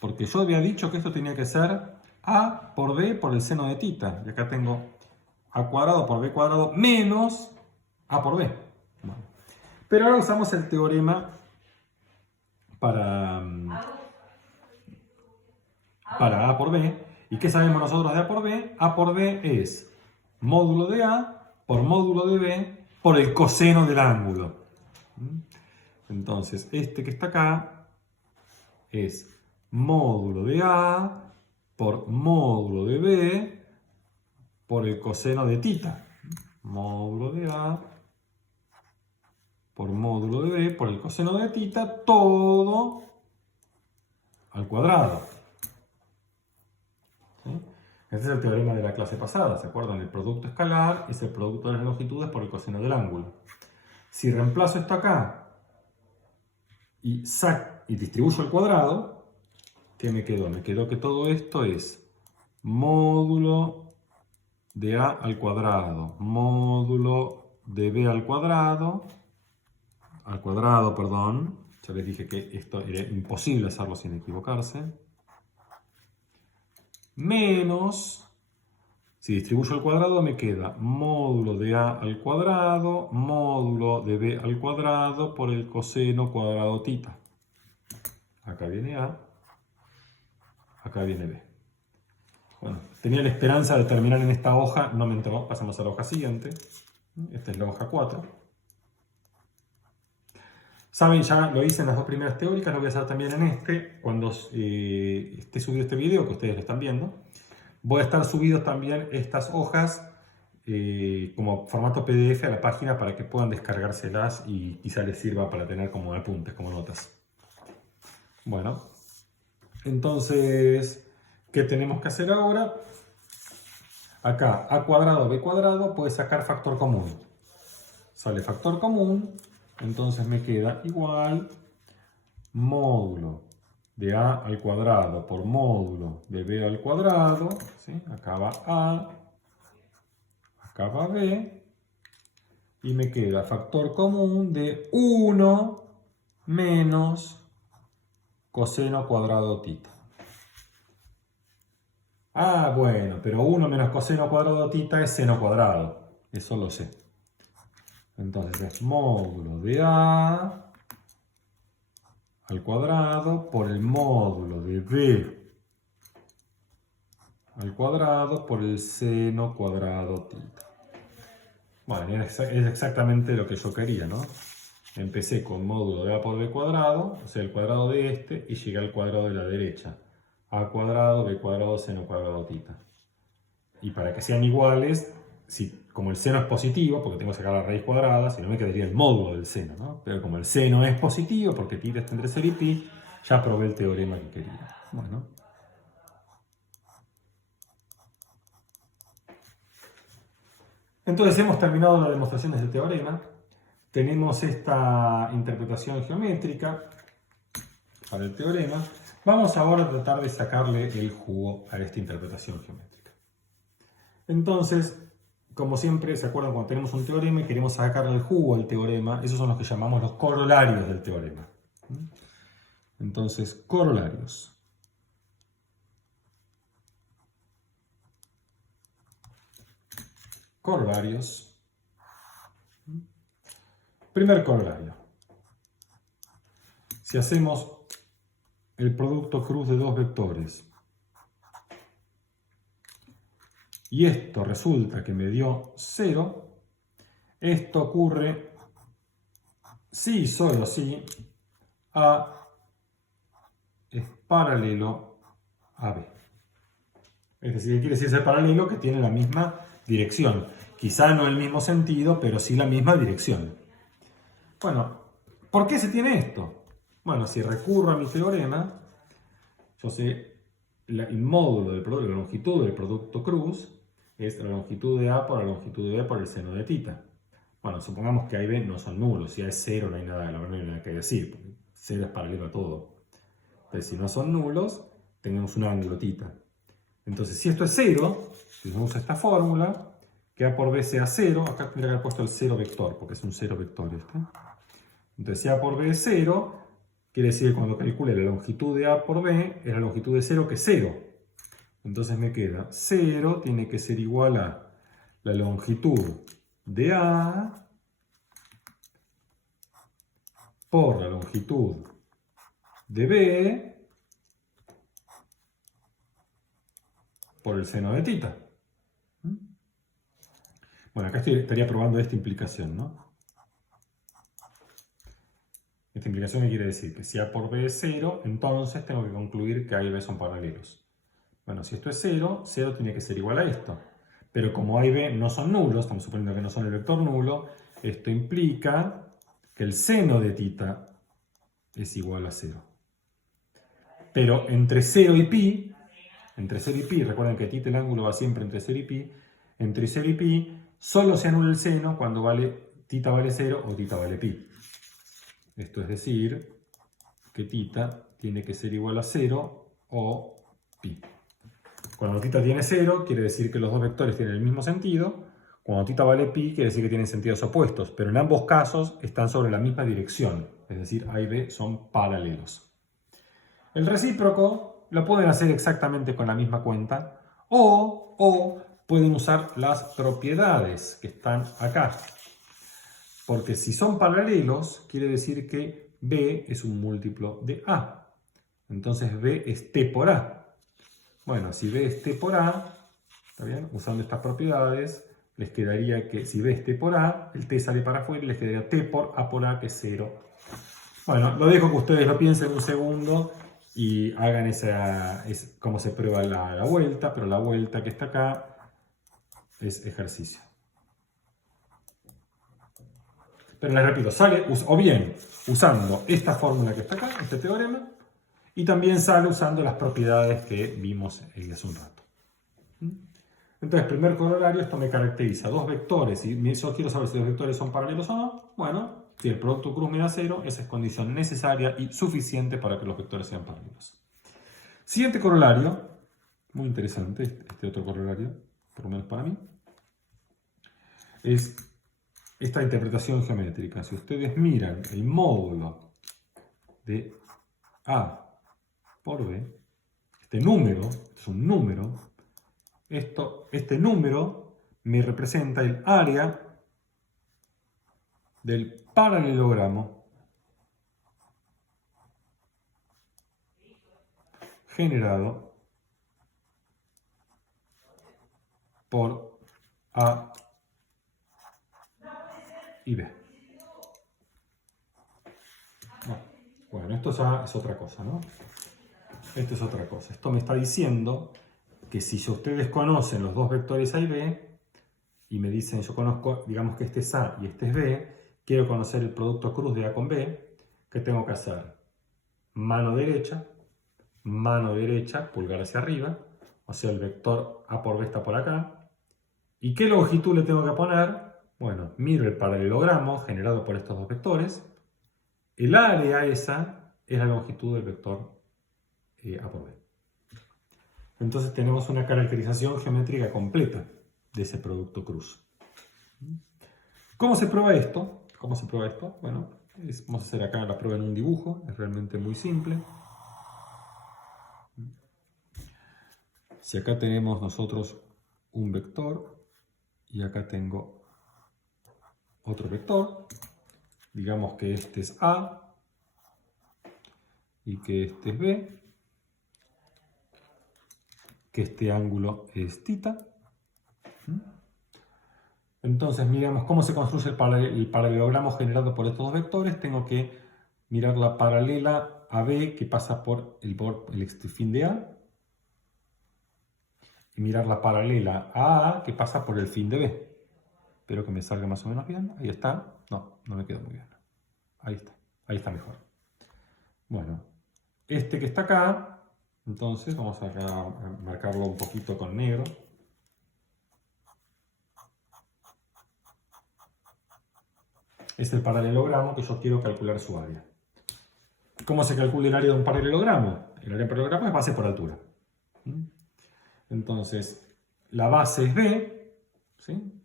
Porque yo había dicho que esto tenía que ser a por b por el seno de tita. Y acá tengo a cuadrado por b cuadrado menos a por b. Bueno. Pero ahora usamos el teorema para a por b. ¿Y qué sabemos nosotros de a por b? A por b es módulo de a por módulo de b por el coseno del ángulo. Entonces, este que está acá es módulo de a por módulo de b por el coseno de tita. Módulo de a por módulo de b por el coseno de tita, todo al cuadrado. ¿Sí? Este es el teorema de la clase pasada, ¿se acuerdan? El producto escalar es el producto de las longitudes por el coseno del ángulo. Si reemplazo esto acá y distribuyo al cuadrado, ¿qué me quedó? Me quedó que todo esto es módulo de a al cuadrado, módulo de b al cuadrado, perdón. Ya les dije que esto era imposible hacerlo sin equivocarse. Menos, si distribuyo al cuadrado me queda módulo de a al cuadrado, módulo de b al cuadrado por el coseno cuadrado tita. Acá viene a, acá viene b. Bueno, tenía la esperanza de terminar en esta hoja, no me entró, pasamos a la hoja siguiente. Esta es la hoja 4. Saben, ya lo hice en las dos primeras teóricas, lo voy a hacer también en este, cuando esté subido este video, que ustedes lo están viendo. Voy a estar subidos también estas hojas como formato PDF a la página para que puedan descargárselas y quizá les sirva para tener como apuntes, como notas. Bueno, entonces, ¿qué tenemos que hacer ahora? Acá, a cuadrado, b cuadrado, puede sacar factor común. Sale factor común, entonces me queda igual módulo de a al cuadrado por módulo de b al cuadrado. ¿Sí? Acá va a, acá va b, y me queda factor común de 1 menos coseno cuadrado tita. Ah, bueno, pero 1 menos coseno cuadrado tita es seno cuadrado. Eso lo sé. Entonces es módulo de a al cuadrado por el módulo de b al cuadrado por el seno cuadrado tita. Bueno, es exactamente lo que yo quería, ¿no? Empecé con módulo de a por b cuadrado, o sea, el cuadrado de este, y llegué al cuadrado de la derecha. A cuadrado, b cuadrado, seno cuadrado tita. Y para que sean iguales, como el seno es positivo, porque tengo que sacar la raíz cuadrada, si no me quedaría el módulo del seno, ¿no? Pero como el seno es positivo, porque tita está entre 0 y pi, ya probé el teorema que quería. Bueno. Entonces hemos terminado las demostraciones del teorema. Tenemos esta interpretación geométrica para el teorema. Vamos ahora a tratar de sacarle el jugo a esta interpretación geométrica. Entonces, como siempre, ¿se acuerdan cuando tenemos un teorema y queremos sacarle el jugo al teorema? Esos son los que llamamos los corolarios del teorema. Entonces, corolarios. Corolarios. Primer corolario. Si hacemos el producto cruz de dos vectores y esto resulta que me dio 0, esto ocurre si y solo si A es paralelo a B. Es decir, quiere decir ser paralelo que tiene la misma dirección. Quizá no el mismo sentido, pero sí la misma dirección. Bueno, ¿por qué se tiene esto? Bueno, si recurro a mi teorema, yo sé el módulo del producto, la longitud del producto cruz es la longitud de A por la longitud de B por el seno de tita. Bueno, supongamos que A y B no son nulos. Si A es 0, no hay nada que decir. 0 es paralelo a todo. Entonces, si no son nulos, tenemos un ángulo θ. Entonces, si esto es 0, si usamos esta fórmula, que A por B sea 0, acá tendría que haber puesto el 0 vector, porque es un 0 vector este. Entonces, si A por B es 0, quiere decir que cuando calcule la longitud de A por B, es la longitud de 0 que es 0. Entonces me queda 0 tiene que ser igual a la longitud de A por la longitud de B por el seno de θ. Bueno, acá estaría probando esta implicación, ¿no? Esta implicación me quiere decir que si A por B es 0, entonces tengo que concluir que A y B son paralelos. Bueno, si esto es 0, 0 tiene que ser igual a esto. Pero como A y B no son nulos, estamos suponiendo que no son el vector nulo, esto implica que el seno de θ es igual a 0. Pero entre 0 y pi, recuerden que θ el ángulo va siempre entre 0 y pi, entre 0 y pi solo se anula el seno cuando θ vale 0 o θ vale pi. Esto es decir, que θ tiene que ser igual a 0 o pi. Cuando θ tiene 0, quiere decir que los dos vectores tienen el mismo sentido. Cuando θ vale pi, quiere decir que tienen sentidos opuestos. Pero en ambos casos están sobre la misma dirección. Es decir, A y B son paralelos. El recíproco lo pueden hacer exactamente con la misma cuenta. O pueden usar las propiedades que están acá. Porque si son paralelos, quiere decir que B es un múltiplo de A. Entonces B es T por A. Bueno, si B es T por A, ¿está bien? Usando estas propiedades, les quedaría que si B es T por A, el T sale para afuera y les quedaría T por A, que es 0. Bueno, lo dejo que ustedes lo piensen un segundo y hagan cómo se prueba la vuelta, pero la vuelta que está acá es ejercicio. Pero les repito, sale o bien usando esta fórmula que está acá, este teorema, y también sale usando las propiedades que vimos hace un rato. Entonces, primer corolario, esto me caracteriza dos vectores, y yo quiero saber si los vectores son paralelos o no. Bueno, si el producto cruz me da 0, esa es condición necesaria y suficiente para que los vectores sean paralelos. Siguiente corolario, muy interesante, este otro corolario, por lo menos para mí, es esta interpretación geométrica. Si ustedes miran el módulo de A por B, este número, es un número, este número me representa el área del paralelogramo generado por A y B. Bueno, esto ya es otra cosa, ¿no? Esto es otra cosa. Esto me está diciendo que si ustedes conocen los dos vectores A y B, y me dicen, yo conozco, digamos que este es A y este es B, quiero conocer el producto cruz de A con B, ¿qué tengo que hacer? Mano derecha, pulgar hacia arriba, o sea, el vector A por B está por acá. ¿Y qué longitud le tengo que poner? Bueno, miro el paralelogramo generado por estos dos vectores. El área esa es la longitud del vector A por B. Entonces tenemos una caracterización geométrica completa de ese producto cruz. ¿Cómo se prueba esto? Bueno, vamos a hacer acá la prueba en un dibujo, es realmente muy simple. Si acá tenemos nosotros un vector y acá tengo otro vector, digamos que este es A y que este es B, que este ángulo es θ. Entonces miramos cómo se construye el paralelogramo generado por estos dos vectores. Tengo que mirar la paralela a B que pasa por el fin de A y mirar la paralela a A que pasa por el fin de B. Espero que me salga más o menos bien. Ahí está. No me quedó muy bien. Ahí está mejor. Bueno, este que está acá, entonces vamos a marcarlo un poquito con negro. Es el paralelogramo que yo quiero calcular su área. ¿Cómo se calcula el área de un paralelogramo? El área en paralelogramo es base por altura. Entonces, la base es B, ¿sí?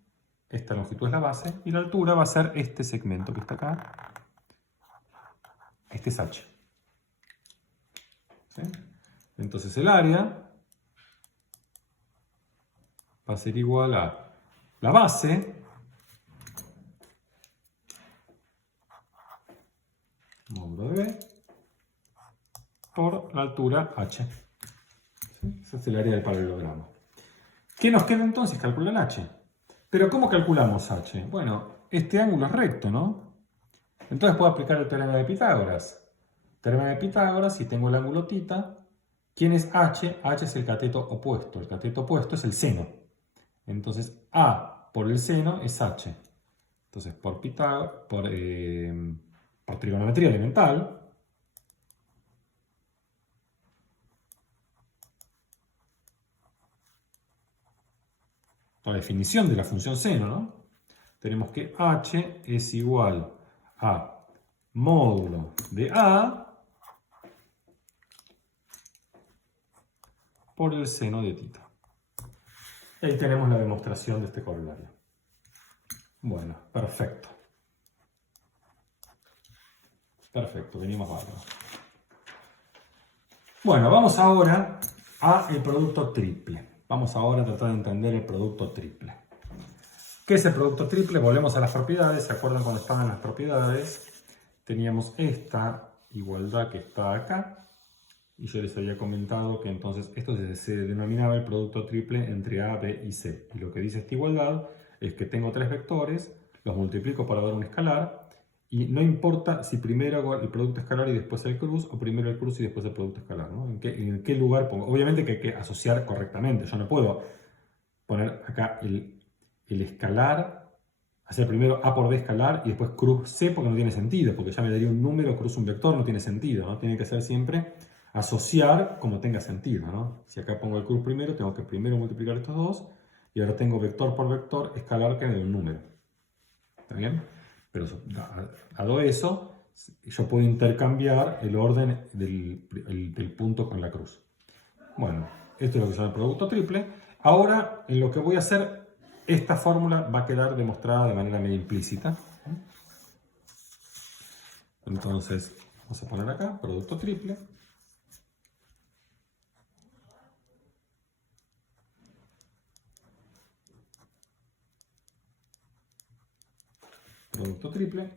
Esta longitud es la base, y la altura va a ser este segmento que está acá. Este es H. ¿Sí? Entonces el área va a ser igual a la base módulo de B por la altura H. ¿Sí? Ese es el área del paralelogramo. ¿Qué nos queda entonces? Calcular el H. Pero ¿cómo calculamos H? Bueno, este ángulo es recto, ¿no? Entonces puedo aplicar el teorema de Pitágoras. Teorema de Pitágoras, si tengo el ángulo θ, ¿quién es H? H es el cateto opuesto. El cateto opuesto es el seno. Entonces A por el seno es H. Entonces por trigonometría elemental, la definición de la función seno, ¿no? Tenemos que H es igual a módulo de A por el seno de θ. Y ahí tenemos la demostración de este corolario. Bueno, perfecto. Perfecto, venimos bárbaro. Bueno, vamos ahora a el producto triple. Vamos ahora a tratar de entender el producto triple. ¿Qué es el producto triple? Volvemos a las propiedades. ¿Se acuerdan cuando estaban las propiedades? Teníamos esta igualdad que está acá. Y yo les había comentado que entonces esto se denominaba el producto triple entre A, B y C. Y lo que dice esta igualdad es que tengo tres vectores, los multiplico para dar un escalar, y no importa si primero hago el producto escalar y después el cruz, o primero el cruz y después el producto escalar, ¿no? ¿En qué lugar pongo? Obviamente que hay que asociar correctamente. Yo no puedo poner acá el escalar, hacer primero A por B escalar y después cruz C, porque no tiene sentido, porque ya me daría un número, cruz un vector, no tiene sentido, ¿no? Tiene que ser siempre asociar como tenga sentido, ¿no? Si acá pongo el cruz primero, tengo que primero multiplicar estos dos, y ahora tengo vector por vector, escalar que me da un número. ¿Está bien? Pero dado eso, yo puedo intercambiar el orden del punto con la cruz. Bueno, esto es lo que se llama el producto triple. Ahora, en lo que voy a hacer, esta fórmula va a quedar demostrada de manera medio implícita. Entonces, vamos a poner acá, producto triple. Producto triple.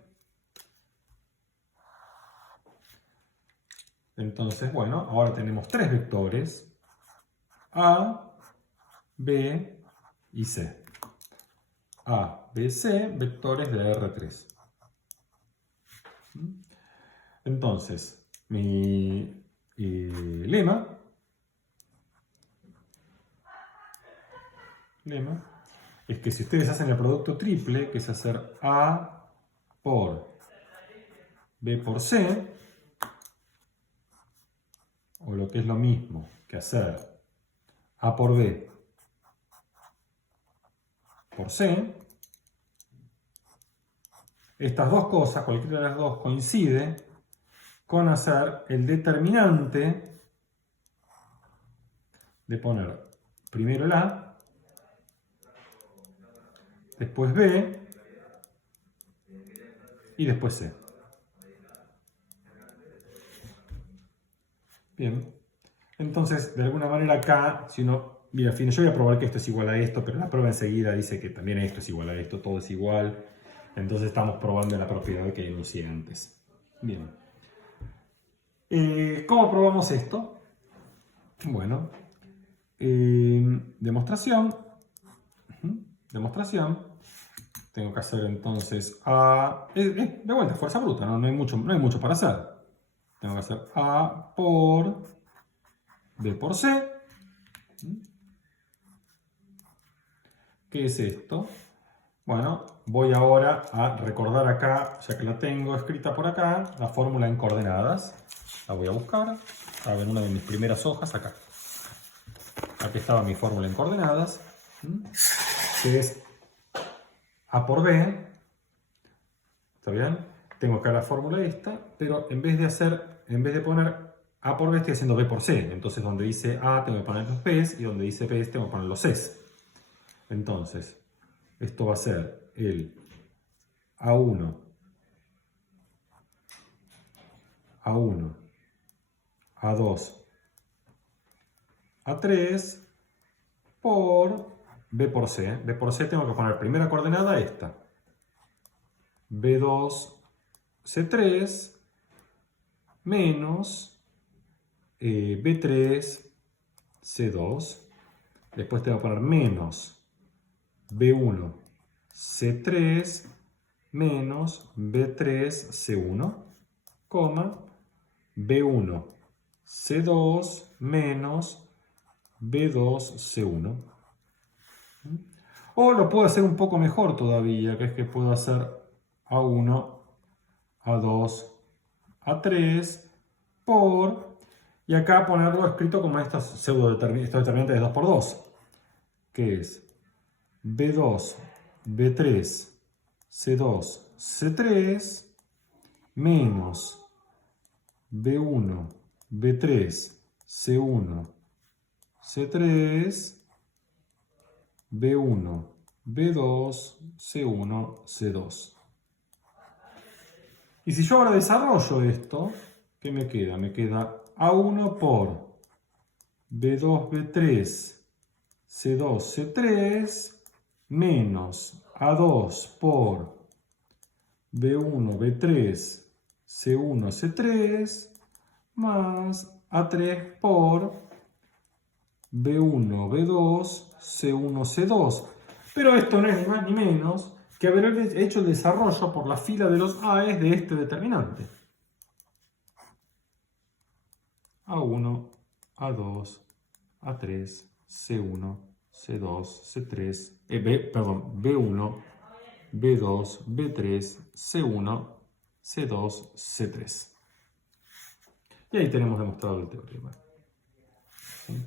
Entonces, bueno, ahora tenemos tres vectores, A, B y C. A, B, C, vectores de R3. Entonces, mi lema es que si ustedes hacen el producto triple, que es hacer A por B por C, o lo que es lo mismo que hacer A por B por C, estas dos cosas, cualquiera de las dos, coincide con hacer el determinante de poner primero el A, después B y después C. Bien, entonces de alguna manera acá, si uno mira, al fin, yo voy a probar que esto es igual a esto, pero la prueba enseguida dice que también esto es igual a esto, todo es igual. Entonces estamos probando la propiedad que enuncié antes. Bien. ¿Cómo probamos esto? Bueno, demostración. Demostración. Tengo que hacer entonces A. De vuelta, fuerza bruta, ¿no? No hay mucho para hacer. Tengo que hacer A por B por C. ¿Qué es esto? Bueno, voy ahora a recordar acá, ya que la tengo escrita por acá, la fórmula en coordenadas. La voy a buscar. A ver, una de mis primeras hojas acá. Aquí estaba mi fórmula en coordenadas, que es A por B. ¿Está bien? Tengo acá la fórmula esta, pero en vez de poner A por B estoy haciendo B por C. Entonces donde dice A tengo que poner los B's y donde dice B tengo que poner los C's. Entonces, esto va a ser el A1, A1, A2, A3 por B por C. B por C tengo que poner primera coordenada esta. B2, C3 menos B3, C2. Después tengo que poner menos B1, C3 menos B3, C1, coma, B1, C2 menos B2, C1. O lo puedo hacer un poco mejor todavía, que es que puedo hacer A1, A2, A3 por... Y acá ponerlo escrito como estos determinantes de 2 por 2, que es B2, B3, C2, C3 menos B1, B3, C1, C3, B1, B2, C1, C2. Y si yo ahora desarrollo esto, ¿qué me queda? Me queda A1 por B2, B3, C2, C3 menos A2 por B1, B3, C1, C3 más A3 por B1, B2, C1, C2. Pero esto no es ni más ni menos que haber hecho el desarrollo por la fila de los AES de este determinante. A1, A2, A3, C1, C2, C3, B1, B2, B3, C1, C2, C3. Y ahí tenemos demostrado el teorema. ¿Sí?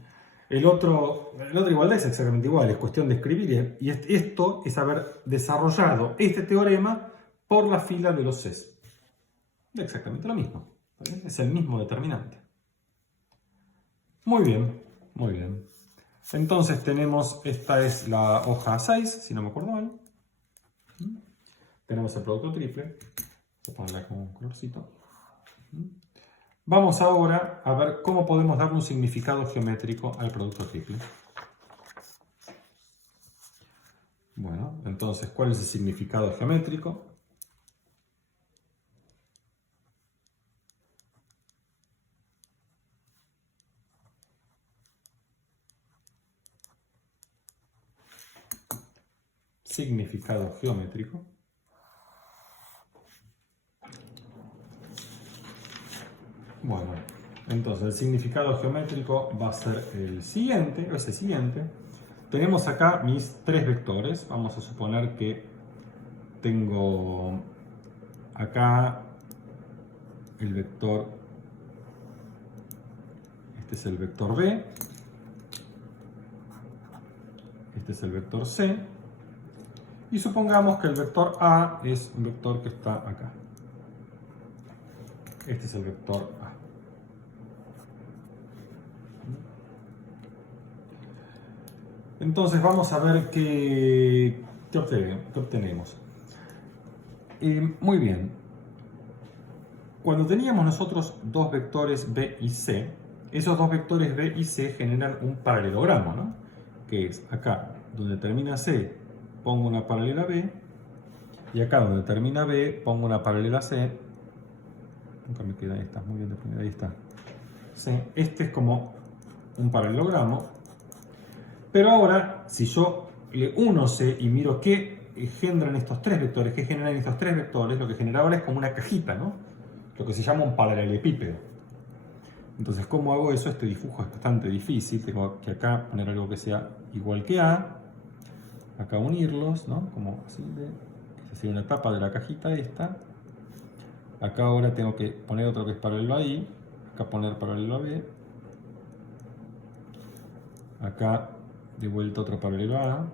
La otra igualdad es exactamente igual, es cuestión de escribir. Y esto es haber desarrollado este teorema por la fila de los Cs. Exactamente lo mismo. ¿Sí? Es el mismo determinante. Muy bien, muy bien. Entonces tenemos, esta es la hoja 6, si no me acuerdo mal. Tenemos el producto triple. Voy a ponerle con un colorcito. Vamos ahora a ver cómo podemos darle un significado geométrico al producto triple. Bueno, entonces, ¿cuál es el significado geométrico? Significado geométrico. Bueno, entonces el significado geométrico va a ser el siguiente, o es el siguiente. Tenemos acá mis tres vectores. Vamos a suponer que tengo acá el vector, este es el vector B, este es el vector C, y supongamos que el vector A es un vector que está acá. Este es el vector A. Entonces vamos a ver qué obtenemos. Muy bien. Cuando teníamos nosotros dos vectores B y C, esos dos vectores B y C generan un paralelogramo, ¿no? Que es acá donde termina C, pongo una paralela B, y acá donde termina B, pongo una paralela C. Nunca me queda esta, muy bien definida, ahí está. ¿Sí? Este es como un paralelogramo. Pero ahora, si yo le uno C y miro qué generan estos tres vectores, lo que genera ahora es como una cajita, ¿no? Lo que se llama un paralelepípedo. Entonces, ¿cómo hago eso? Este dibujo es bastante difícil. Tengo que acá poner algo que sea igual que A. Acá unirlos, ¿no? Como así, esta sería una tapa de la cajita esta. Acá ahora tengo que poner otro que es paralelo a I. Acá poner paralelo a B. Acá de vuelta otro paralelo a A.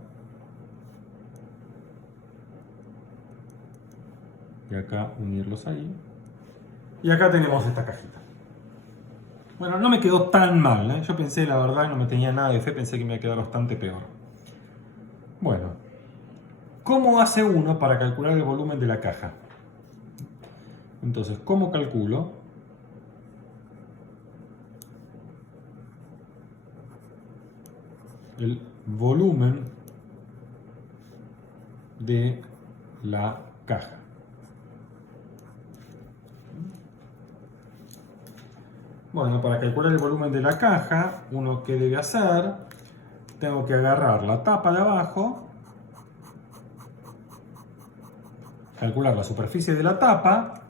Y acá unirlos ahí. Y acá tenemos esta cajita. Bueno, no me quedó tan mal, ¿eh? Yo pensé, la verdad, no me tenía nada de fe, pensé que me iba a quedar bastante peor. Bueno, ¿cómo hace uno para calcular el volumen de la caja? Entonces, ¿cómo calculo? El volumen de la caja. Bueno, para calcular el volumen de la caja, uno que debe hacer, tengo que agarrar la tapa de abajo, calcular la superficie de la tapa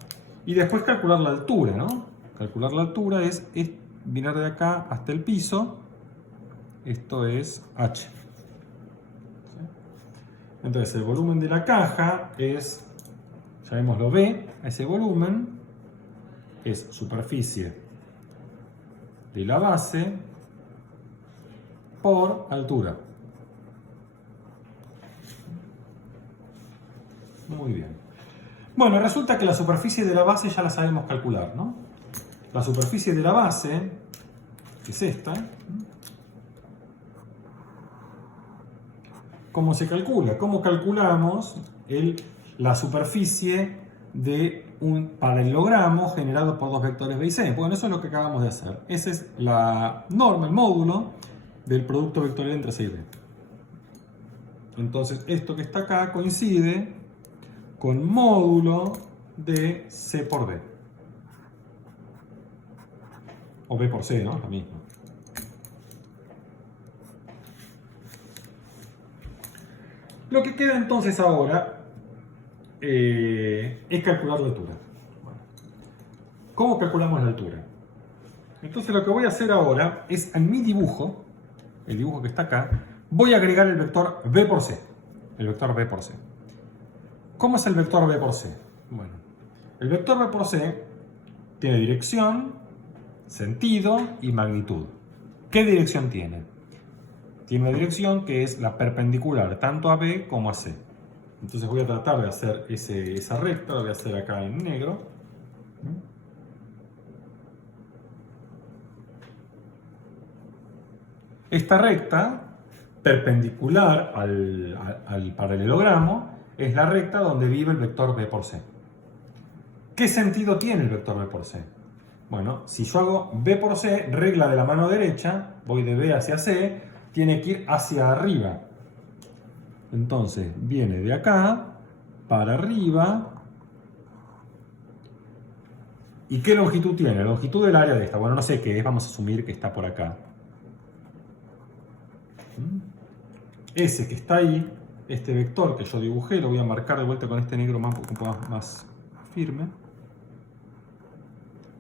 y después calcular la altura, ¿no? Calcular la altura es mirar de acá hasta el piso, esto es H. Entonces el volumen de la caja es, llamémoslo B, ese volumen es superficie de la base por altura. Muy bien. Bueno, resulta que la superficie de la base ya la sabemos calcular, ¿no? La superficie de la base, que es esta, ¿cómo se calcula? ¿Cómo calculamos la superficie de un paralelogramo generado por dos vectores B y C? Bueno, eso es lo que acabamos de hacer. Esa es la norma, el módulo del producto vectorial entre C y B. Entonces, esto que está acá coincide con módulo de C por D. O B por C, ¿no? Lo mismo. Lo que queda entonces ahora es calcular la altura. Bueno, ¿cómo calculamos la altura? Entonces lo que voy a hacer ahora es en mi dibujo, el dibujo que está acá, voy a agregar el vector B por C. El vector B por C. ¿Cómo es el vector B por C? Bueno, el vector B por C tiene dirección, sentido y magnitud. ¿Qué dirección tiene? Tiene una dirección que es la perpendicular tanto a B como a C. Entonces voy a tratar de hacer esa recta, lo voy a hacer acá en negro. Esta recta, perpendicular al paralelogramo, es la recta donde vive el vector B por C. ¿Qué sentido tiene el vector B por C? Bueno, si yo hago B por C, regla de la mano derecha, voy de B hacia C, tiene que ir hacia arriba. Entonces, viene de acá para arriba. ¿Y qué longitud tiene? La longitud del área de esta. Bueno, no sé qué es, vamos a asumir que está por acá. Ese que está ahí, este vector que yo dibujé, lo voy a marcar de vuelta con este negro un poco más firme.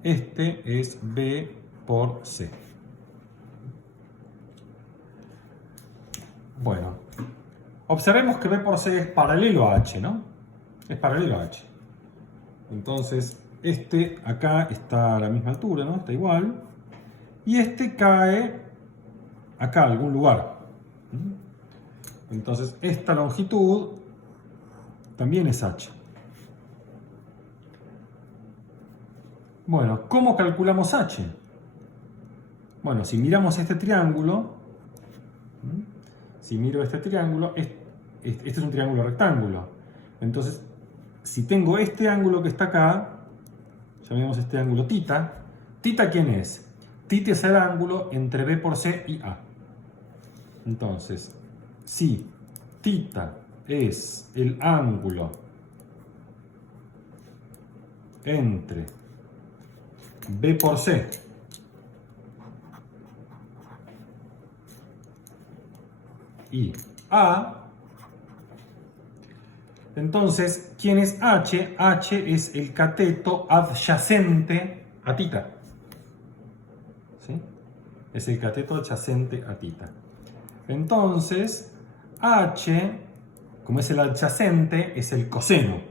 Este es B por C. Bueno, observemos que B por C es paralelo a H, ¿no? Es paralelo a H. Entonces, este acá está a la misma altura, ¿no? Está igual. Y este cae acá, a algún lugar. Entonces, esta longitud también es H. Bueno, ¿cómo calculamos H? Bueno, si miramos este triángulo, si miro este triángulo, este es un triángulo rectángulo. Entonces, si tengo este ángulo que está acá, llamemos este ángulo θ. ¿Θ quién es? θ es el ángulo entre B por C y A. Entonces, si θ es el ángulo entre B por C y A, entonces, ¿quién es H? H es el cateto adyacente a θ. ¿Sí? Es el cateto adyacente a θ. Entonces, H, como es el adyacente, es el coseno.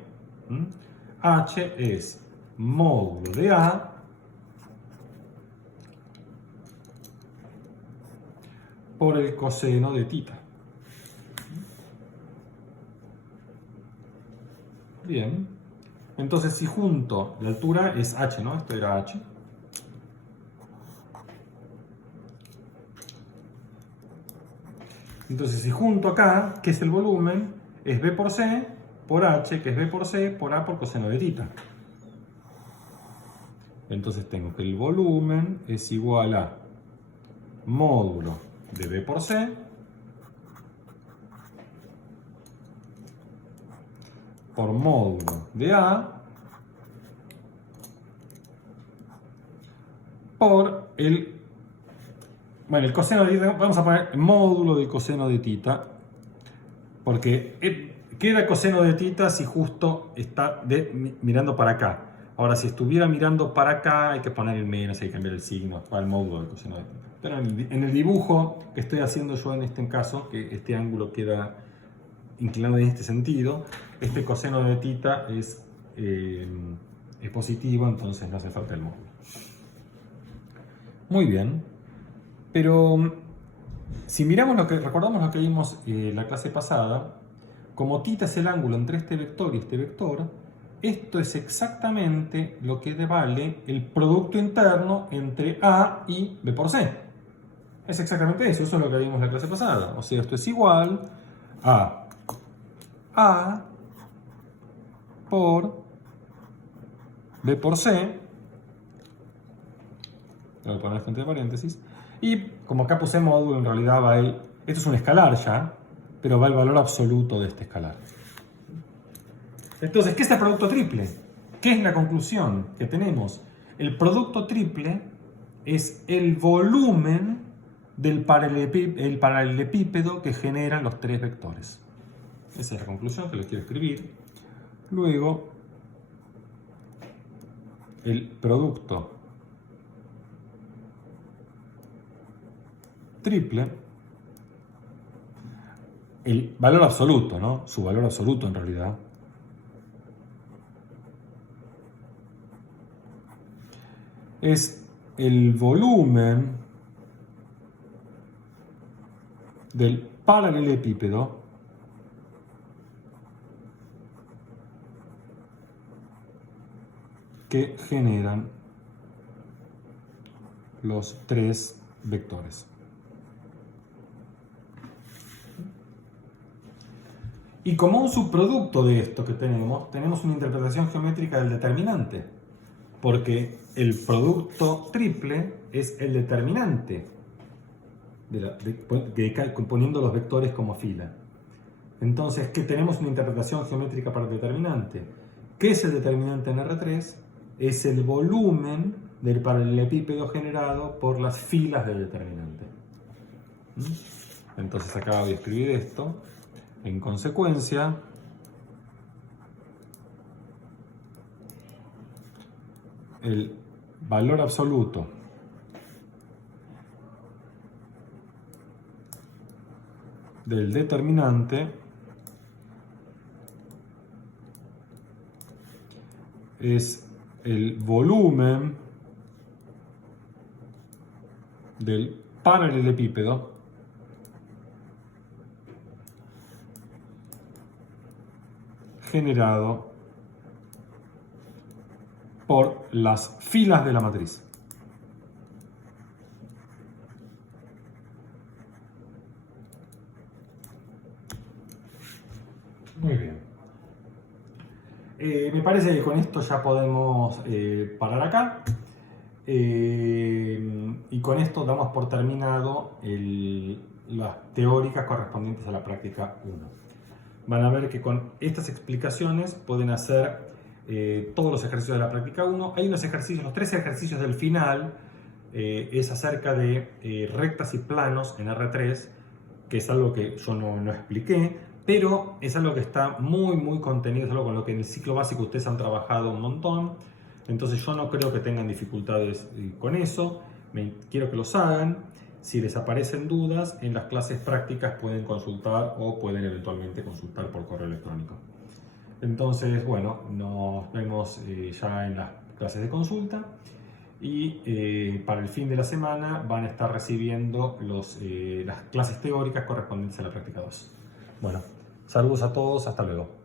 H es módulo de A por el coseno de θ. Bien. Entonces, si junto, la altura es H, ¿no? Esto era H. Entonces, si junto acá, ¿qué es el volumen? Es B por C por H, que es B por C por A por coseno de tita. Entonces tengo que el volumen es igual a módulo de B por C por módulo de A por el coseno de tita. Vamos a poner módulo del coseno de tita, porque queda coseno de tita si justo está mirando para acá. Ahora, si estuviera mirando para acá, hay que poner el menos, hay que cambiar el signo para el módulo del coseno de tita. Pero en el dibujo que estoy haciendo yo en este caso, que este ángulo queda inclinado en este sentido, este coseno de tita es positivo, entonces no hace falta el módulo. Muy bien, pero si miramos recordamos lo que vimos la clase pasada, como tita es el ángulo entre este vector y este vector, esto es exactamente lo que vale el producto interno entre A y B por C. Es exactamente eso, eso es lo que vimos la clase pasada. O sea, esto es igual a A por B por C. Voy a poner esto entre paréntesis. Y como acá puse módulo, en realidad va esto es un escalar ya, pero va el valor absoluto de este escalar. Entonces, ¿qué es el producto triple? ¿Qué es la conclusión que tenemos? El producto triple es el volumen del paralelepípedo que generan los tres vectores. Esa es la conclusión que les quiero escribir. Luego, el producto triple, el valor absoluto, ¿no? Su valor absoluto en realidad, es el volumen del paralelepípedo que generan los tres vectores. Y como un subproducto de esto que tenemos una interpretación geométrica del determinante, porque el producto triple es el determinante poniendo los vectores como fila. Entonces, ¿qué tenemos una interpretación geométrica para el determinante? ¿Qué es el determinante en R3? Es el volumen del paralelepípedo generado por las filas del determinante. Entonces acá voy a escribir esto. En consecuencia, el valor absoluto del determinante es el volumen del paralelepípedo generado por las filas de la matriz. Muy bien. Me parece que con esto ya podemos parar acá. Y con esto damos por terminado las teóricas correspondientes a la práctica 1. Van a ver que con estas explicaciones pueden hacer todos los ejercicios de la práctica 1. Hay unos ejercicios, los 3 ejercicios del final, es acerca de rectas y planos en R3, que es algo que yo no expliqué, pero es algo que está muy contenido, es algo con lo que en el ciclo básico ustedes han trabajado un montón. Entonces yo no creo que tengan dificultades con eso, quiero que los hagan. Si les aparecen dudas, en las clases prácticas pueden consultar o pueden eventualmente consultar por correo electrónico. Entonces, bueno, nos vemos ya en las clases de consulta y para el fin de la semana van a estar recibiendo las clases teóricas correspondientes a la práctica 2. Bueno, saludos a todos, hasta luego.